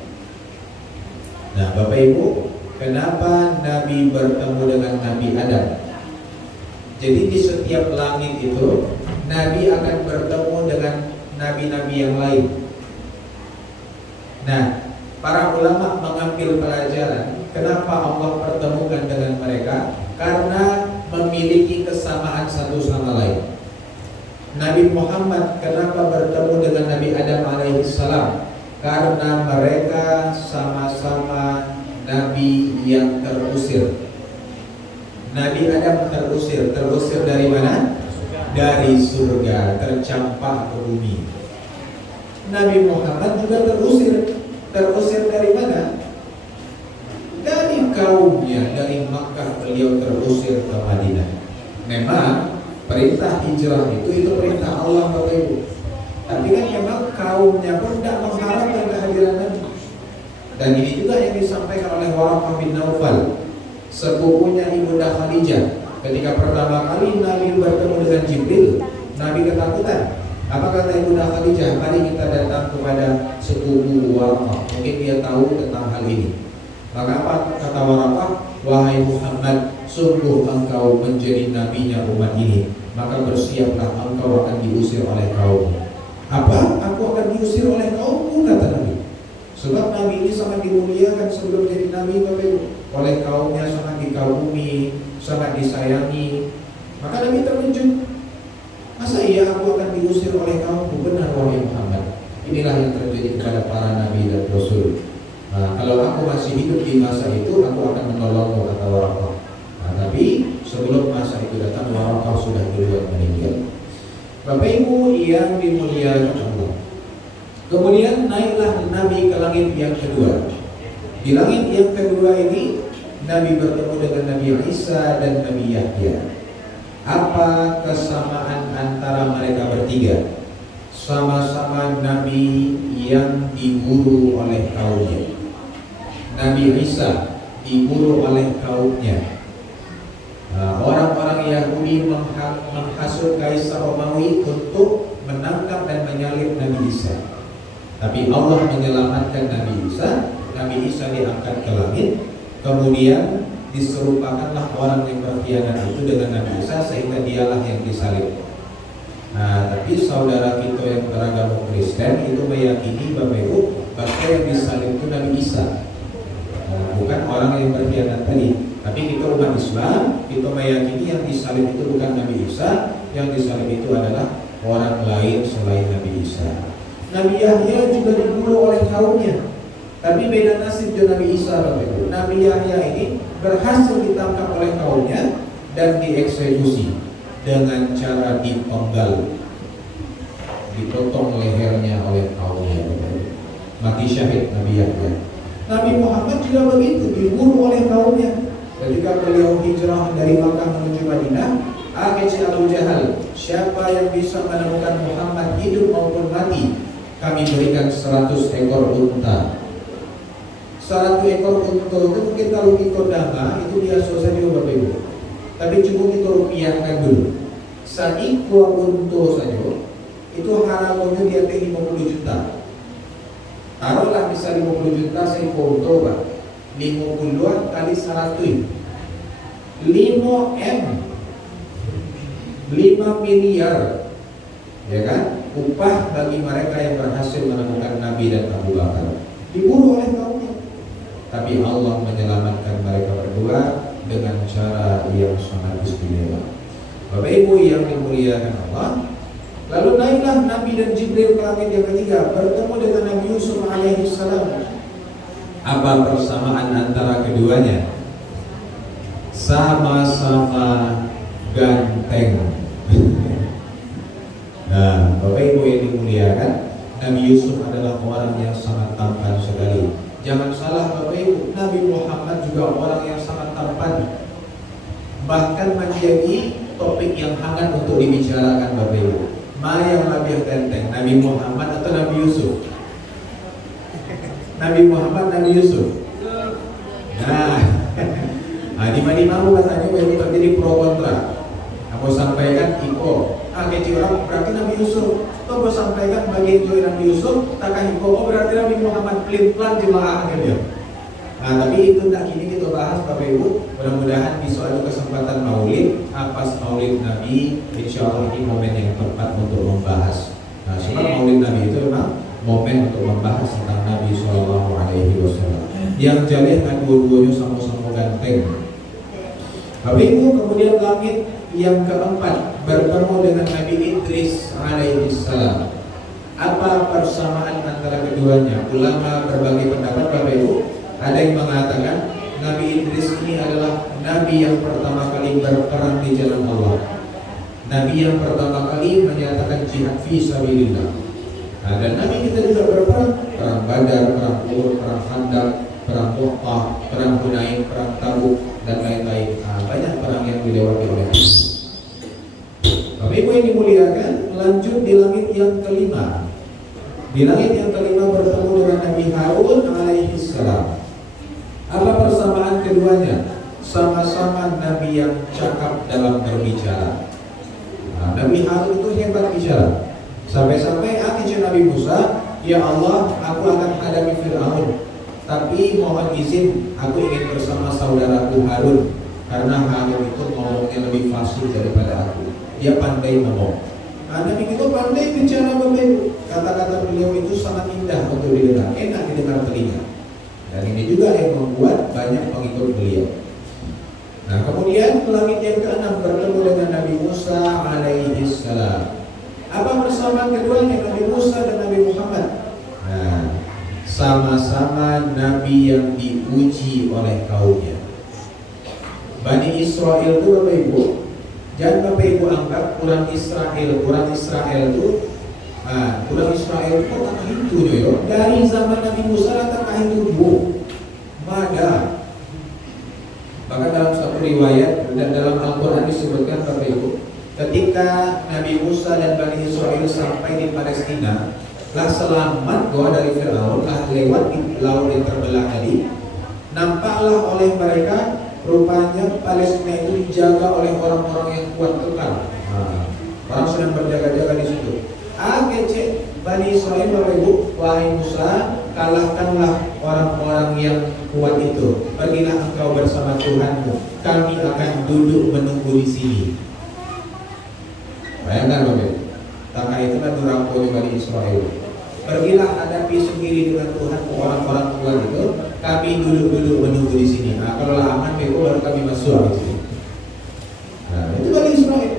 Nah, Bapak Ibu, kenapa Nabi bertemu dengan Nabi Adam? Jadi di setiap langit itu Nabi akan bertemu dengan nabi-nabi yang lain. Nah, para ulama mengambil pelajaran kenapa Allah pertemukan dengan mereka, karena memiliki kesamaan satu sama lain. Nabi Muhammad kenapa bertemu dengan Nabi Adam alaihi salam? Karena mereka sama-sama nabi yang terusir. Nabi Adam terusir dari mana? Dari surga, tercampak ke bumi. Nabi Muhammad juga terusir dari mana? Dari kaumnya, dari Makkah beliau terusir ke Madinah. Memang perintah hijrah itu perintah Allah Bapak Ibu. Tapi kan memang kaumnya pun tidak mengharapkan kehadiran Nabi. Dan ini juga yang disampaikan oleh Waraqah bin Naufal, sepupunya Ibunda Khadijah. Ketika pertama kali Nabi bertemu dengan Jibril, Nabi ketakutan. Apa kata Ibunda Khadijah? Mari kita datang kepada sepupu Waraqah, mungkin dia tahu tentang hal ini. Maka apa kata Waraqah? Wahai Muhammad, sungguh engkau menjadi nabinya umat ini, maka bersiaplah, engkau akan diusir oleh kaum. Apa? Aku akan diusir oleh kaumku, kata Nabi. Sebab Nabi ini sangat dimuliakan sebelum jadi Nabi, oleh kaumnya sangat dikagumi, sangat disayangi. Maka Nabi terkejut. Masa iya aku akan diusir oleh kaumku? Benar wahai Muhammad. Inilah yang terjadi kepada para Nabi dan Rasul. Nah, kalau aku masih hidup di masa itu, aku akan menolongmu, kata Waraqah. Nah, tapi sebelum masa itu datang, Waraqah sudah duluan meninggal. Bapak Ibu yang dimuliakan Allah, kemudian naiklah Nabi ke langit yang kedua. Di langit yang kedua ini Nabi bertemu dengan Nabi Isa dan Nabi Yahya. Apa kesamaan antara mereka bertiga? Sama-sama Nabi yang diburu oleh kaumnya. Nabi Isa diburu oleh kaumnya. Orang-orang Yahudi Yahudi menghasut Kaisar Romawi untuk menangkap dan menyalib Nabi Isa. Tapi Allah menyelamatkan Nabi Isa. Nabi Isa diangkat ke langit. Kemudian diserupakanlah orang yang berkhianat itu dengan Nabi Isa, sehingga dialah yang disalib. Nah, tapi saudara kita yang beragama Kristen itu meyakini bahwa yang disalib itu Nabi Isa, bukan orang yang berkhianat tadi. Tapi kita umat Islam, kita meyakini yang disalib itu bukan Nabi Isa, yang disalib itu adalah orang lain selain Nabi Isa. Nabi Yahya juga dibunuh oleh kaumnya, tapi beda nasib dengan Nabi Isa. Nabi Yahya ini berhasil ditangkap oleh kaumnya dan dieksekusi dengan cara dipenggal, dipotong lehernya oleh kaumnya, mati syahid Nabi Yahya. Nabi Muhammad juga begitu, dibunuh oleh kaumnya. Ketika beliau hijrah dari Makkah menuju Madinah, kecil Abu Jahal, siapa yang bisa menemukan Muhammad hidup maupun mati, kami berikan 100 ekor unta. 100 ekor unta itu mungkin kalau kita dama itu biasa saja Bapak Ibu. Tapi cukup kita rupiahkan dulu. Seekor unta saja itu harganya di atas 50 juta. Taruhlah bisa 50 juta seekor unta, Pak. 50 kali 100 5M 5 miliar, ya kan? Upah bagi mereka yang berhasil menemukan Nabi dan Abu Bakar. Dibunuh oleh kaumnya, tapi Allah menyelamatkan mereka berdua dengan cara yang sangat istimewa. Bapak Ibu yang dimuliakan Allah, lalu naiklah Nabi dan Jibril ke langit yang ketiga, bertemu dengan Nabi Yusuf alaihissalam. Apa persamaan antara keduanya? Sama-sama ganteng. Nah, Bapak Ibu yang dimuliakan, Nabi Yusuf adalah orang yang sangat tampan sekali. Jangan salah Bapak Ibu, Nabi Muhammad juga orang yang sangat tampan. Bahkan menjadi topik yang hangat untuk dibicarakan Bapak Ibu. Mana yang lebih ganteng, Nabi Muhammad atau Nabi Yusuf? Nabi Muhammad, Nabi Yusuf. Nah, di mana mau katanya baru terjadi pro kontra. Aku sampaikan Iko, kecil orang berarti Nabi Yusuf. Aku sampaikan bagi join Nabi Yusuf, takkan Iko, berarti Nabi Muhammad pelin-pelan jemaah dia. Nah, tapi itu tak kini kita bahas Bapak Ibu. Mudah-mudahan bisa ada kesempatan maulid, pas maulid Nabi, insya Allah ini momen yang tepat untuk membahas. Nah, sebab maulid Nabi itu memang momen untuk membahas tentang Nabi Shallallahu Alaihi Wasallam. Yang jalih dua-duanya sama-sama ganteng. Bapak Ibu, kemudian langit yang keempat bertemu dengan Nabi Idris alaihissalam. Apa persamaan antara keduanya? Ulama berbagai pendapat Bapak Ibu. Ada yang mengatakan Nabi Idris ini adalah Nabi yang pertama kali berperang di jalan Allah. Nabi yang pertama kali menyatakan jihad fi sabilillah. Nah, dan Nabi kita juga berperang, perang Badar, perang Uhud, perang Khandaq, perang Uqbah, perang Hunain, perang Tabuk, dan lain-lain. Nah, banyak perang yang dilewati oleh Nabi. Bapak Ibu yang dimuliakan, lanjut di langit yang kelima. Di langit yang kelima bertemu dengan Nabi Harun alaihissalam. Apa persamaan keduanya? Sama-sama Nabi yang cakap dalam berbicara. Nah, Nabi Harun itu hebat bicara. Sampai-sampai akhirnya Nabi Musa, ya Allah, aku akan hadapi Fir'aun, tapi mohon izin aku ingin bersama saudaraku Harun, karena Harun itu ngomongnya lebih fasih daripada aku. Dia pandai ngomong. Nah, Nabi itu pandai bicara Bapak Ibu. Kata-kata beliau itu sangat indah untuk didengar, enak didengar telinga. Dan ini juga yang membuat banyak pengikut beliau. Nah, kemudian langit yang keenam bertemu dengan Nabi Musa alaihissalam. Apa persamaan keduanya, Nabi Musa dan Nabi Muhammad? Nah, sama-sama Nabi yang diuji oleh kaumnya. Bani Israel itu Bapak Ibu, jangan Bapak Ibu anggap orang Israel itu orang Israel itu tak itu yo. Dari zaman Nabi Musa tak itu bu. Mada. Bahkan dalam satu riwayat dan dalam Al-Quran disebutkan Bapak Ibu, ketika Nabi Musa dan Bani Israel sampai di Palestina, lah selamat doa dari Fir'aun, lah lewat di laut yang terbelah tadi, nampaklah oleh mereka Rupanya Palestina itu dijaga oleh orang-orang yang kuat kekal. Orang sedang berjaga-jaga di situ. Kece Bani Israel, Bapak Ibu, wahai Musa, kalahkanlah orang-orang yang kuat itu. Pergilah engkau bersama Tuhanmu. Kami akan duduk menunggu di sini. Bayangkan Bapak Ibu. Maka itulah durangkonya Bani Israel. Pergilah hadapi sendiri dengan Tuhan orang-orang kuat itu. Kami duduk-duduk menunggu di sini. Nah, kalau aman, baru kami masuk di sini. Nah, itu Bani Israel.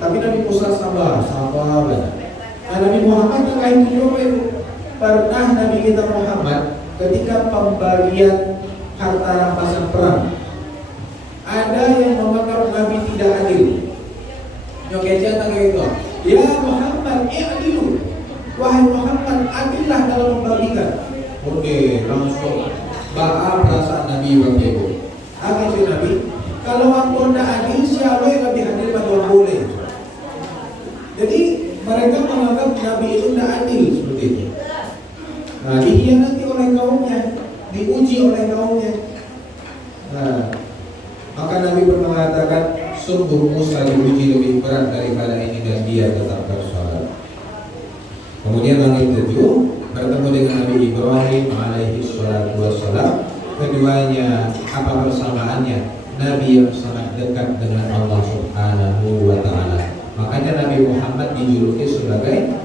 Tapi Nabi Musa sabar banget. Nah, Nabi Muhammad juga itu juga pernah Nabi kita Muhammad ketika pembagian harta rampasan perang, ada yang menganggap Nabi tidak adil. Nyoketnya kayak gitu. Ya Muhammad, adil. Wahai Muhammad, adillah dalam membagikan. Oke, langsung bahas perasaan Nabi Bapak Ibu. Apa sih Nabi? Kalau aku tidak adil, siapa yang lebih adil pada boleh? Jadi mereka menganggap Nabi itu tidak adil seperti itu. Nah, dikhianati oleh kaumnya, diuji oleh kaumnya. Nah, maka Nabi pernah mengatakan, sungguh Musa diuji lebih berat daripada ini dan dia tetap bersabar. Kemudian langit ketujuh bertemu dengan Nabi Ibrahim alaihi salatu wassalam. Keduanya apa persamaannya? Nabi yang sangat dekat dengan Allah Subhanahu wa ta'ala. Makanya Nabi Muhammad dijuluki sebagai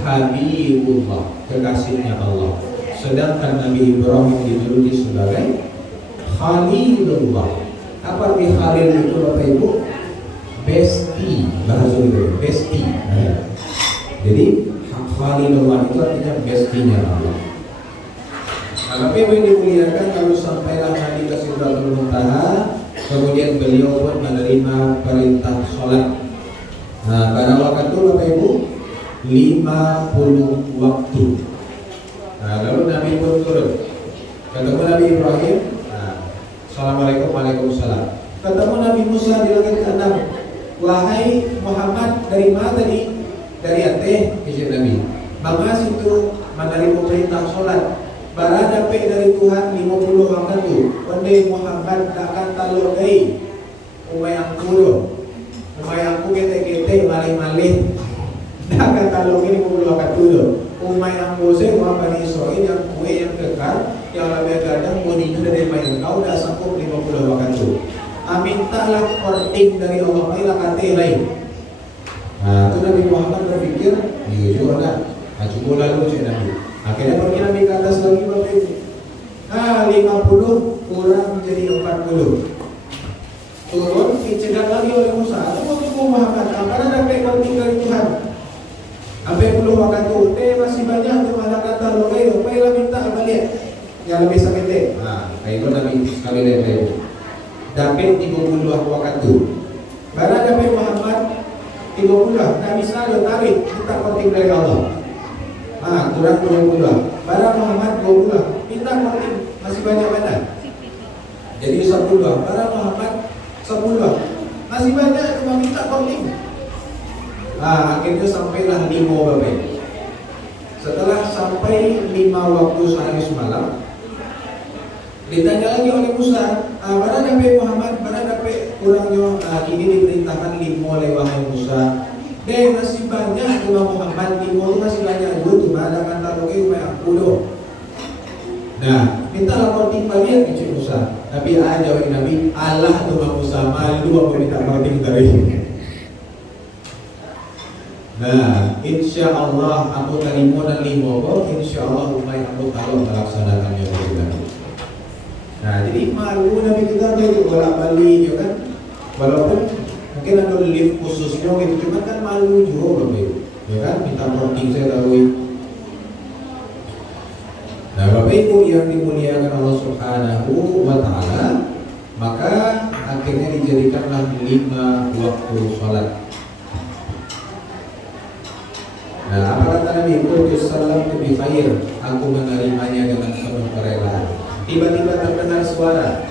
Habibullah, kekasihnya Allah. Sedangkan Nabi Ibrahim dijuluki sebagai Khalilullah. Apa arti Khalil itu Bapak Ibu? Bestie, bahasa itu bestie. Jadi Khalilullah itu artinya bestinya Allah. Nah, Bapak Ibu yang dimuliakan, kalau sampailah Nabi ke Sidratul Muntaha, kemudian beliau pun menerima perintah sholat. Nah, pada waktu itu Bapak Ibu 50 waktu. Nah, lalu Nabi pun turun. Ketemu Nabi Ibrahim. Nah, Assalamualaikum, waalaikumsalam. Ketemu Nabi Musa di langit ke-6. Wahai Muhammad, dari mana tadi? Dari Aceh, izin Nabi. Maka situ menerima perintah sholat. Barada pe dari Tuhan 50 waktu. Ondai Muhammad takkan talodai. Umay angkuro. Umay angku kete-kete malih-malih. Takkan talodai 50 waktu. Umay angku se wa Bani Israel yang kue yang kekal, yang lebih gadang moninya dari main kau dah sanggup 50 waktu. Amintalah korting dari Allah Ta'ala kate lain. Nah, itu Nabi Muhammad berpikir, jujur dah, cukup lalu cik Nabi. Akhirnya pergi Nabi ke atas lagi Bapak Ibu. 50 kurang menjadi 40. Turun, dicegat lagi oleh Musa. Tunggu Muhammad, karena dapat korting dari Tuhan. Sampai puluh waktu, masih banyak tuh ada kata lo kayo, payah minta balik. Yang lebih sakit. Nah, itu Nabi sekali lagi. Dapat 30 waktu. Barang dapat Muhammad 30, Nabi selalu tarik minta korting dari Allah. Kurang 20. Barang Muhammad 20, minta korting masih banyak banget. Jadi 10. Barang Muhammad 10, masih banyak cuma minta korting. Akhirnya sampailah 5 Bapak. Setelah sampai 5 waktu sehari semalam, ditanya lagi oleh Musa, pada dapat Muhammad, pada dapat kurangnya, ini diperintahkan 5 oleh wahai Musa. Masih banyak cuma Muhammad 5 itu masih banyak dulu, cuma ada kan taruh rumah aku doh. Nah, minta lapor timbalian ke Musa. Tapi jawab Nabi, Allah tuh Musa malu aku minta korting dari. Nah, insya Allah aku terima dan 5 kok, insya Allah umay aku kalau melaksanakannya begitu. Nah, jadi malu Nabi kita itu bolak-balik ya kan. Walaupun mungkin ada lift khususnya gitu, cuma kan malu juga Bapak Ibu. Ya kan, minta korting saya tahu. Nah, Bapak Ibu yang dimuliakan Allah Subhanahu wa ta'ala, maka akhirnya dijadikanlah 5 waktu sholat. Nah, apa kata Nabi Sallallahu Alaihi Wasallam, aku menerimanya dengan penuh kerelaan. Tiba-tiba terdengar suara,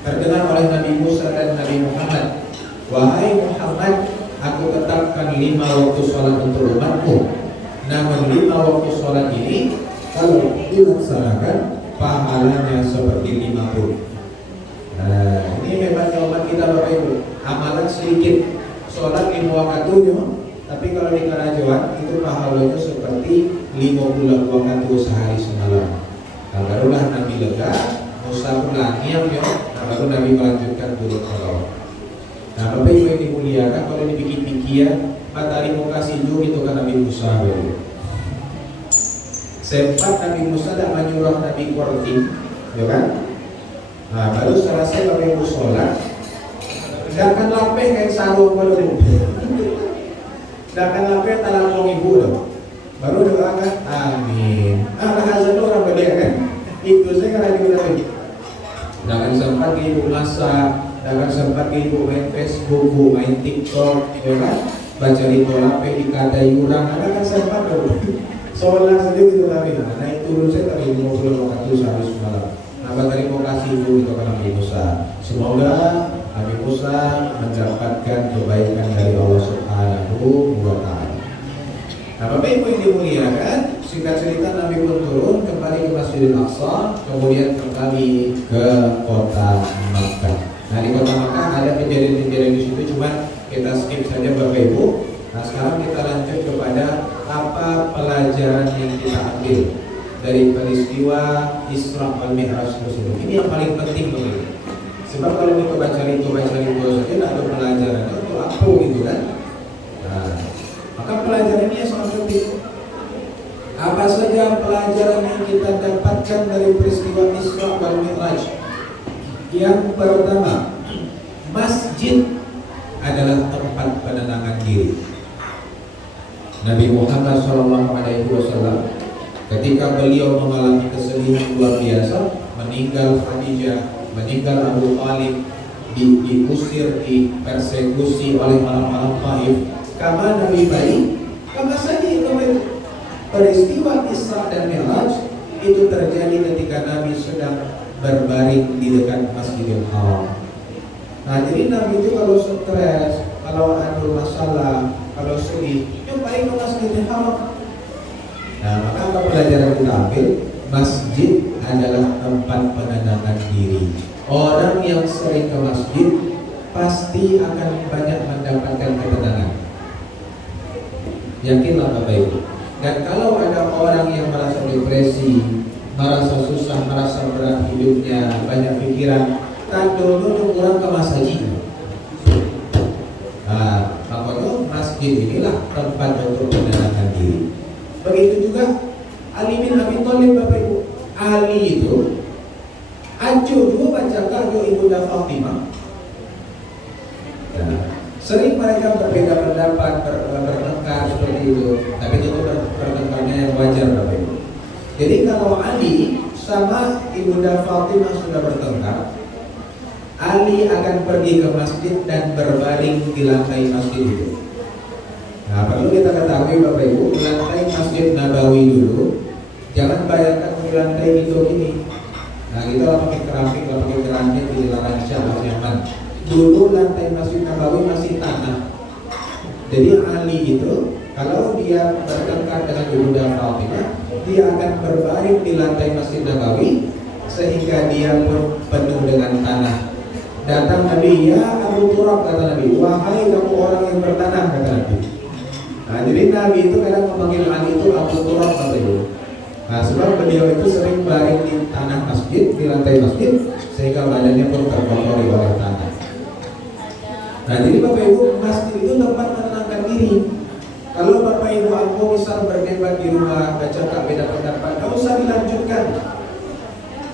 terdengar oleh Nabi Musa dan Nabi Muhammad, wahai Muhammad, aku tetapkan 5 waktu sholat untuk umatku. Namun 5 waktu sholat ini kalau dilaksanakan pahalanya seperti 50. Nah, ini hebatnya umat kita Bapak Ibu. Amalan sedikit, sholat 5 waktu, tapi kalau di Karajuan itu pahalanya seperti 50 waktu sehari semalam. Nah, barulah Nabi lega, Musa pulang nah baru Nabi melanjutkan turun ke laut. Nah, Bapak Ibu yang dimuliakan, kalau dipikir-pikir, matahari mau kasih jauh itu kan Nabi Musa. Sempat Nabi Musa tak menyuruh Nabi Kortim, ya kan? Nah, baru selesai Bapak Ibu sholat, sedangkan lapeh kayak sarung pada dulu. Sedangkan lapeh tak langsung ibu dong. Baru doakan, amin. Bahasa itu orang beda kan? Itu saya kan lagi udah. Sedangkan sempat ibu masak, sedangkan sempat ibu main Facebook, main TikTok, ya kan? Baca rito lapeh dikata yurang, kan sempat dong. Sholat saja gitu tapi, nah itu dulu saya tadi 50 waktu sehari semalam. Nah, terima kasih Ibu itu kepada Nabi Musa. Semoga Nabi Musa mendapatkan kebaikan dari Allah Subhanahu wa Ta'ala. Nah, Bapak Ibu yang dimuliakan, singkat cerita Nabi pun turun kembali ke Masjidil Aqsa, kemudian kembali ke kota Makkah. Nah, di kota Makkah ada kejadian-kejadian di situ, cuma kita skip saja Bapak Ibu. Nah, sekarang kita lanjut kepada apa pelajaran yang kita ambil dari peristiwa Isra wal Mi'raj tersebut. Ini yang paling penting Bapak Ibu. Sebab kalau kita baca itu saja tidak ada pelajaran itu apa gitu kan. Nah, maka pelajaran ini sangat penting. Apa saja pelajaran yang kita dapatkan dari peristiwa Isra wal Mi'raj? Yang pertama, masjid adalah tempat penenangan diri. Nabi Muhammad SAW ketika beliau mengalami kesedihan luar biasa, meninggal Khadijah, meninggal Abu Thalib, diusir, dipersekusi oleh orang-orang Taif. Kama Nabi baik, kama saja itu peristiwa Isra dan Mi'raj itu terjadi ketika Nabi sedang berbaring di dekat Masjidil Haram. Nah, jadi Nabi itu kalau stres, kalau ada masalah, kalau sedih, baik ke Masjidil Haram. Nah, maka apa pelajaran kita ambil? Masjid adalah tempat penenangan diri. Orang yang sering ke masjid pasti akan banyak mendapatkan ketenangan. Yakinlah Bapak Ibu. Dan kalau ada orang yang merasa depresi, merasa susah, merasa berat hidupnya, banyak pikiran, kan dulu orang ke masjid. Nah, makanya masjid inilah tempat untuk menenangkan diri. Begitu juga Ali bin Abi Thalib Bapak Ibu. Ali itu acu juga bacakan ke Ibunda Fatimah. Nah, sering mereka berbeda pendapat, bertengkar seperti itu. Tapi itu bertengkarnya yang wajar Bapak Ibu. Jadi kalau Ali sama Ibunda Fatimah sudah bertengkar, Ali akan pergi ke masjid dan berbaring di lantai masjid itu. Nah, perlu kita ketahui Bapak Ibu, lantai Masjid Nabawi dulu, jangan bayangkan di lantai itu ini. Nah, kita pakai keramik, pakai keramik di Rancah, Yaman. Dulu lantai Masjid Nabawi masih tanah. Jadi Ali itu, kalau dia bertengkar dengan Ibunda Fatimah, dia akan berbaring di lantai Masjid Nabawi sehingga dia pun penuh dengan tanah. Datang Nabi, ya Abu Turab, kata Nabi, wahai kamu orang yang bertanah, kata Nabi. Nah, jadi Nabi itu kadang memanggil Ali itu Abu Turab, kata Ibu. Nah, sebab beliau itu sering baring di tanah masjid, di lantai masjid, sehingga badannya pun terkotori oleh tanah. Nah, jadi Bapak Ibu, masjid itu tempat menenangkan diri. Kalau Bapak Ibu aku misal berdebat di rumah, baca tak beda pendapat, tidak usah dilanjutkan.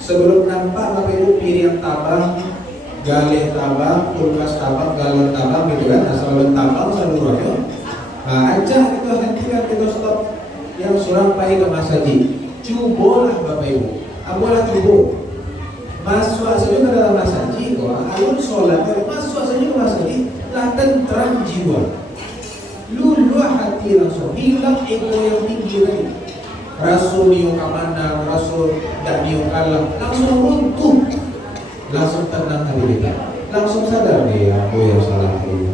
Sebelum nampak Bapak Ibu piring tabang, galih tabang, kulkas tabang, galon tabang gitu kan, asal tabang seluruhnya. Nah, ajak itu hentikan, kita stop. Yang surang pai ke masjid, cubolah Bapak Ibu, apalah cubo. Masuk saja ke dalam masjid, alun sholat, masuk saja ke masjid, lah tentram jiwa, luluh hati langsung, hilang ego yang tinggi tadi. Rasul niung kamana, Rasul tak niung kalah, langsung runtuh. Langsung tenang hati kita, langsung sadar nih aku yang salah ini,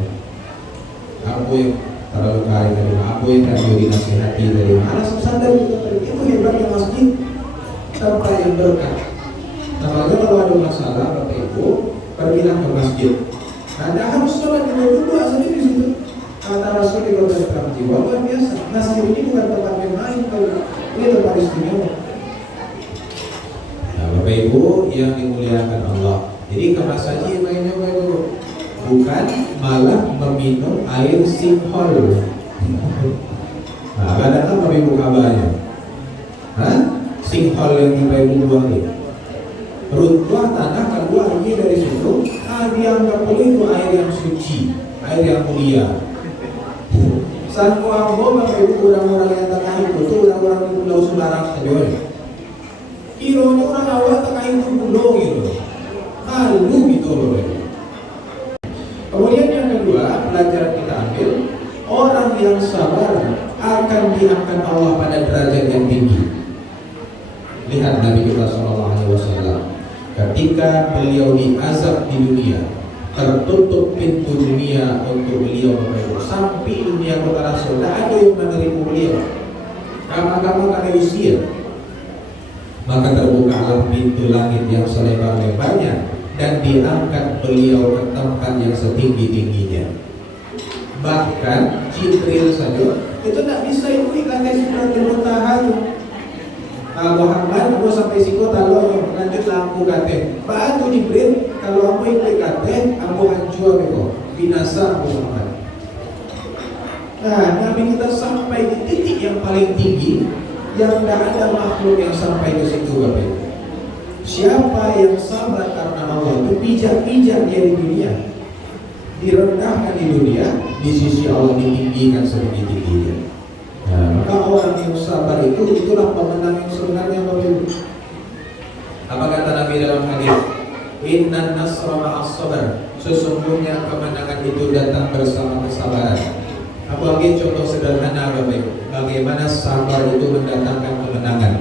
aku yang terlalu kaya tadi, aku yang tadi dinasihati tadi, langsung sadar itu hebatnya masjid, tempat yang berkah. Nah, kalau ada masalah Bapak Ibu, pergilah ke masjid. Anda harus sholat di berdua sendiri di situ. Kata Rasul di kota jiwa luar biasa. Masjid ini bukan tempat main, ini tempat istimewa. Nah, Bapak Ibu yang dimuliakan Allah. Jadi kemas haji mainnya Bapak Ibu bukan malah meminum air sinkhol. Nah, ada apa Bapak Ibu kabarnya? Hah? Sinkhol yang Bapak Ibu buang ini. Runtuh tanah keluar air dari situ. Dianggap itu air yang suci, air yang mulia. Sang Wambo Bapak Ibu orang-orang yang tengah itu orang-orang di Pulau Semarang saja. Kironya orang awal tengah itu pulau gitu. Malu gitu loh. Kemudian yang kedua, pelajaran kita ambil, orang yang sabar akan diangkat Allah pada derajat yang tinggi. Lihat Nabi kita SAW, ketika beliau diazab di dunia, tertutup pintu dunia untuk beliau sampai dunia kota Rasul, tidak ada yang menerima beliau. Kamar-kamar karena usia, maka terbukalah pintu langit yang selebar-lebarnya dan diangkat beliau ke tempat yang setinggi-tingginya. Bahkan Jibril saja itu tidak bisa ikut kata Sidratul Muntaha. Muhammad aku sampai siku talo lanjut lampu kate. Pak Jibril kalau aku ikut kate, aku hancur beko, binasa Muhammad. Nah, Nabi kita sampai di titik yang paling tinggi yang tidak ada makhluk yang sampai ke situ Bapak. Siapa yang sabar karena Allah itu pijak-pijak dia di dunia, direndahkan di dunia, di sisi Allah ditinggikan setinggi-tingginya. Nah, maka orang yang sabar itulah pemenang yang sebenarnya Bapak. Apa kata Nabi dalam hadis? Innan nasra ma'as sabar. Sesungguhnya kemenangan itu datang bersama kesabaran. Aku bagi contoh sederhana Bapak Ibu, bagaimana sabar itu mendatangkan kemenangan.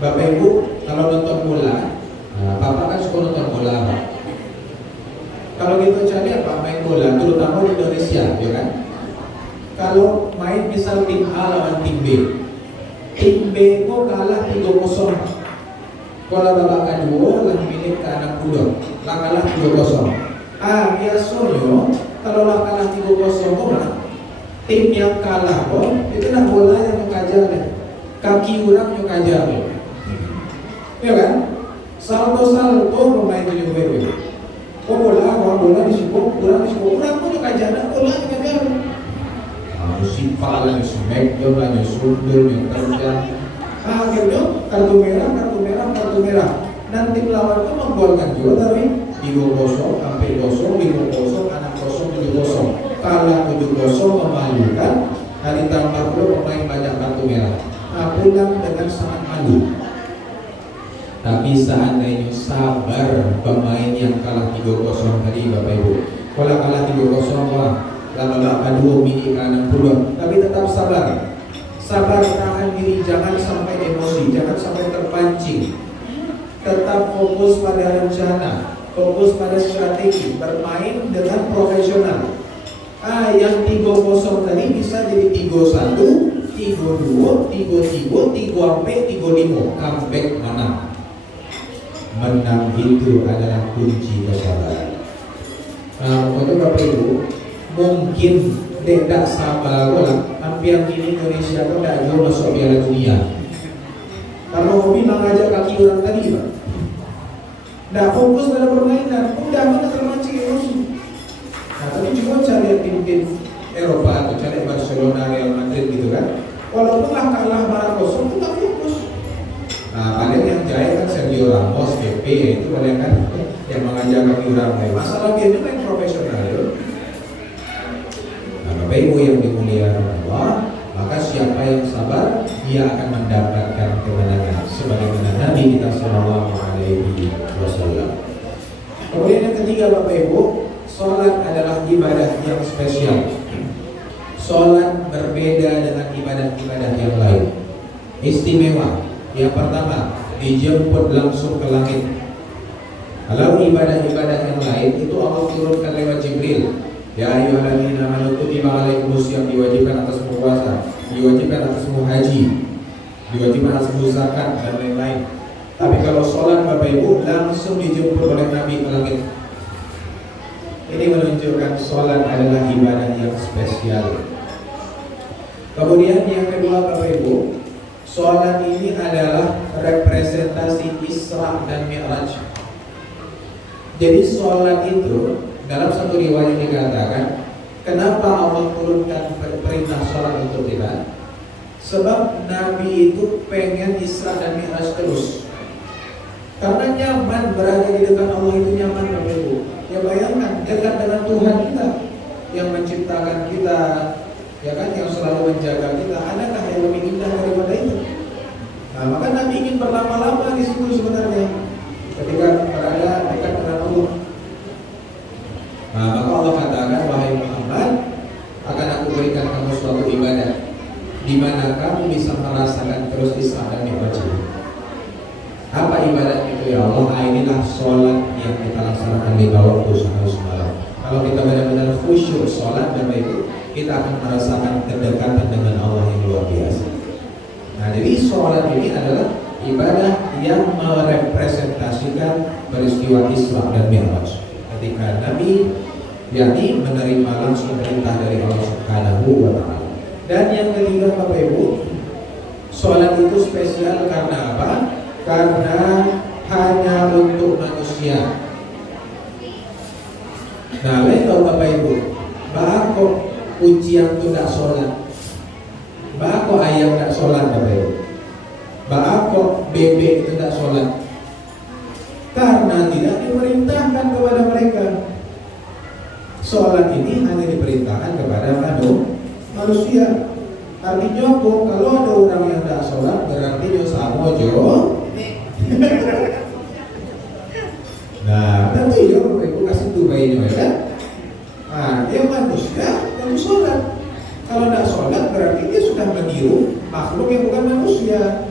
Bapak Ibu kalau nonton bola, Bapak kan suka nonton bola Pak. Kalau kita cari apa main bola, terutama di Indonesia, ya kan? Kalau main misal tim A lawan tim B, tim B itu kalah 3-0. Kalau babak kedua lah milik ke anak muda, lah kalah 3-0. Biasanya kalau lah kalah 3-0, tim yang kalah itu lah bola yang kajar deh, kaki orang yang kajar deh, ya kan? Salto pemain itu juga. Bola disibuk, orang pun yang kajar, bola yang kajar. Sifat lah, smackdown lah, sundul, yang terjang. Akhirnya kartu merah. Nanti lawan itu menggolkan juga tapi 3-0, sampai 0, 5-0, 6-0, 7-0. Kalah 7-0 memalukan. Hari tambah pula pemain banyak kartu merah. Pulang dengan sangat malu. Tapi seandainya sabar pemain yang kalah 3-0 tadi Bapak Ibu. Kalau kalah 3-0 lah, lalu kedua mini kanan puluh, tapi tetap sabar. Sabar, tahan diri, jangan sampai emosi, jangan sampai terpancing. Tetap fokus pada rencana, fokus pada strategi, bermain dengan profesional. Yang 3-0 tadi bisa jadi 3-1, 3-2, 3-3, 3-5, comeback menang. Menang itu adalah kunci kesabaran. Untuk Bapak Ibu, mungkin tidak sabar lah, hampir di Indonesia itu tidak jauh masuk Piala Dunia. Karena hobi mengajak kaki orang tadi Pak, tidak fokus pada permainan, udah mana termancing emosi. Nah, tapi juga cari tim-tim Eropa atau cari Barcelona, Real Madrid gitu kan, walaupun lah kalah 0-0 tetap fokus. Nah, paling yang jaya kan Sergio Ramos, Pepe, itu paling kan yang mengajak kaki orang lain. Masalah dia itu main profesional ya. Bapak Ibu yang dimuliakan Allah, maka siapa yang sabar dia akan mendapatkan kemenangan sebagaimana Nabi kita Shallallahu Alaihi Wasallam. Kemudian yang ketiga Bapak Ibu, sholat adalah ibadah yang spesial. Sholat berbeda dengan ibadah-ibadah yang lain, istimewa. Yang pertama, dijemput langsung ke langit. Kalau ibadah-ibadah yang lain itu Allah turunkan lewat Jibril. Ya ayyuhalladzina amanu kutiba alaikumusiyam, diwajibkan atas puasa, diwajibkan atas haji, diwajibkan atas zakat dan lain-lain. Tapi kalau sholat Bapak Ibu langsung dijemput oleh Nabi ke langit. Ini menunjukkan sholat adalah ibadah yang spesial. Kemudian yang kedua Bapak Ibu, sholat ini adalah representasi Isra dan Mi'raj. Jadi sholat itu dalam satu riwayat dikatakan, kenapa Allah turunkan perintah sholat untuk kita? Sebab Nabi itu pengen Isra dan Mi'raj terus. Karena nyaman berada di dekat Allah, itu nyaman Bapak Ibu. Ya bayangkan dekat dengan Tuhan kita yang menciptakan kita, ya kan, yang selalu menjaga kita. Adakah yang lebih indah daripada itu? Nah, maka Nabi ingin berlama-lama di situ sebenarnya ketika berada dekat dengan Allah. Nah, maka Allah katakan, wahai Muhammad, akan aku berikan kamu suatu ibadah di mana kamu bisa merasakan terus Isra dan Mi'raj. Apa ibadah itu ya Allah? Inilah sholat yang kita laksanakan di bawah waktu semalam. Kalau kita benar-benar khusyuk sholat dan itu, kita akan merasakan kedekatan dengan Allah yang luar biasa. Nah, jadi sholat ini adalah ibadah yang merepresentasikan peristiwa Isra dan Mi'raj. Ketika Nabi yakni menerima langsung perintah dari Allah Subhanahu wa Ta'ala. Dan yang ketiga Bapak Ibu, sholat itu spesial karena apa? Karena hanya untuk manusia. Nah, lain tahu Bapak Ibu, bako ujian itu tidak sholat, bako ayam tidak sholat Bapak Ibu, bako bebek itu tidak sholat, karena tidak diperintahkan kepada mereka. Sholat ini hanya diperintahkan kepada manusia. Artinya kalau ada orang yang tidak sholat, berarti dia sama jo. Nah, nanti ya Bapak Ibu kasih tuh bayinya ya kan? Nah, dia manusia yang sholat. Kalau tidak sholat berarti dia sudah meniru makhluk yang bukan manusia.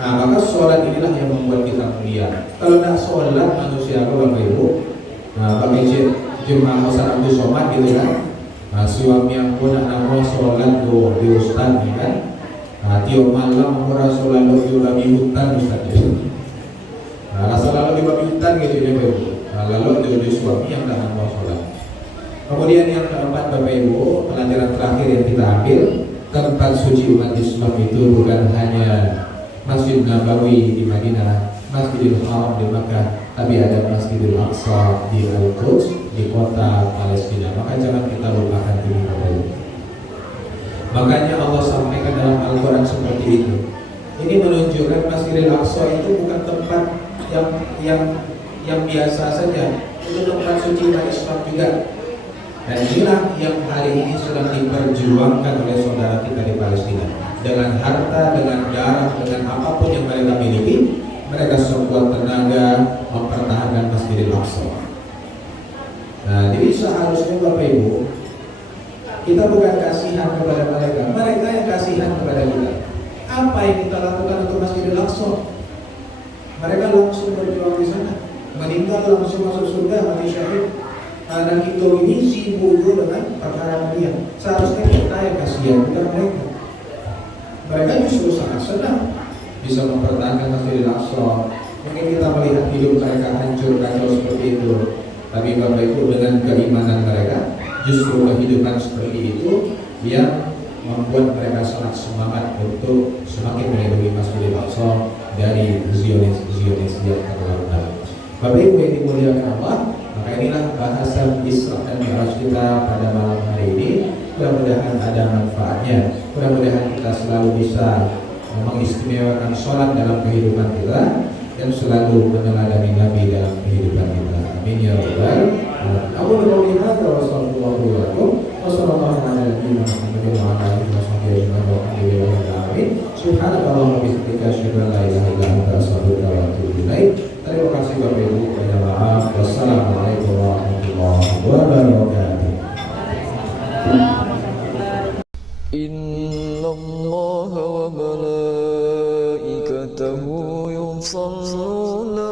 Nah, maka sholat inilah yang membuat kita mulia. Kalau tidak sholat manusia Bapak Ibu, nah bagi jemaah Ustaz Abdul Somad gitu kan, nah suami yang pun nama sholat do di Ustaz kan, nah tiap malam orang sholat do di babi hutan Ustaz itu. Nah, selalu di babi hutan gitu ya Bapak Ibu. Nah, lalu di suami yang tidak mau sholat. Kemudian yang keempat Bapak Ibu, pelajaran terakhir yang kita ambil, tempat suci umat Islam itu bukan hanya Masjid Nabawi di Madinah, Masjidil Haram di Makkah, tapi ada Masjidil Aqsa di Al-Quds di kota Palestina. Maka jangan kita lupakan ini Bapak Ibu. Makanya Allah sampaikan dalam Al-Quran seperti itu. Ini menunjukkan Masjidil Aqsa itu bukan tempat yang biasa saja, itu tempat suci umat Islam juga. Dan inilah yang hari ini sedang diperjuangkan oleh saudara kita di Palestina. Dengan harta, dengan darah, dengan apapun yang mereka miliki, mereka sekuat tenaga mempertahankan Masjidil Aqsa. Nah, jadi seharusnya Bapak Ibu, kita bukan kasihan kepada mereka, mereka yang kasihan kepada kita. Apa yang kita lakukan untuk Masjidil Aqsa? Mereka langsung berjuang di sana, meninggal langsung masuk surga, mati syahid. Dan kita ini sibuk dengan perkara dia. Seharusnya kita yang kasihan, bukan mereka. Mereka justru sangat senang bisa mempertahankan Masjidil Aqsa. Mungkin kita melihat hidup mereka hancur kacau seperti itu, tapi Bapak Ibu dengan keimanan mereka, justru kehidupan seperti itu yang membuat mereka sangat semangat untuk semakin melindungi Masjidil Aqsa dari Zionis yang terlalu. Bapak Ibu yang dimuliakan Allah, maka inilah bahasan Isra dan Mi'raj kita pada malam hari ini. Mudah-mudahan ada manfaatnya. Mudah-mudahan kita selalu bisa mengistimewakan sholat dalam kehidupan kita dan selalu meneladani Nabi dalam kehidupan kita. Amin ya rabbal alamin. Aku berdoa kepada Subhanallah wa bihamdihi asyhadu an la ilaha illa anta astaghfiruka wa atubu ilaik. Terima kasih Bapak Ibu, banyak maaf. Wassalamualaikum warahmatullahi wabarakatuh. Innallaha wa malaikatahu yusholluna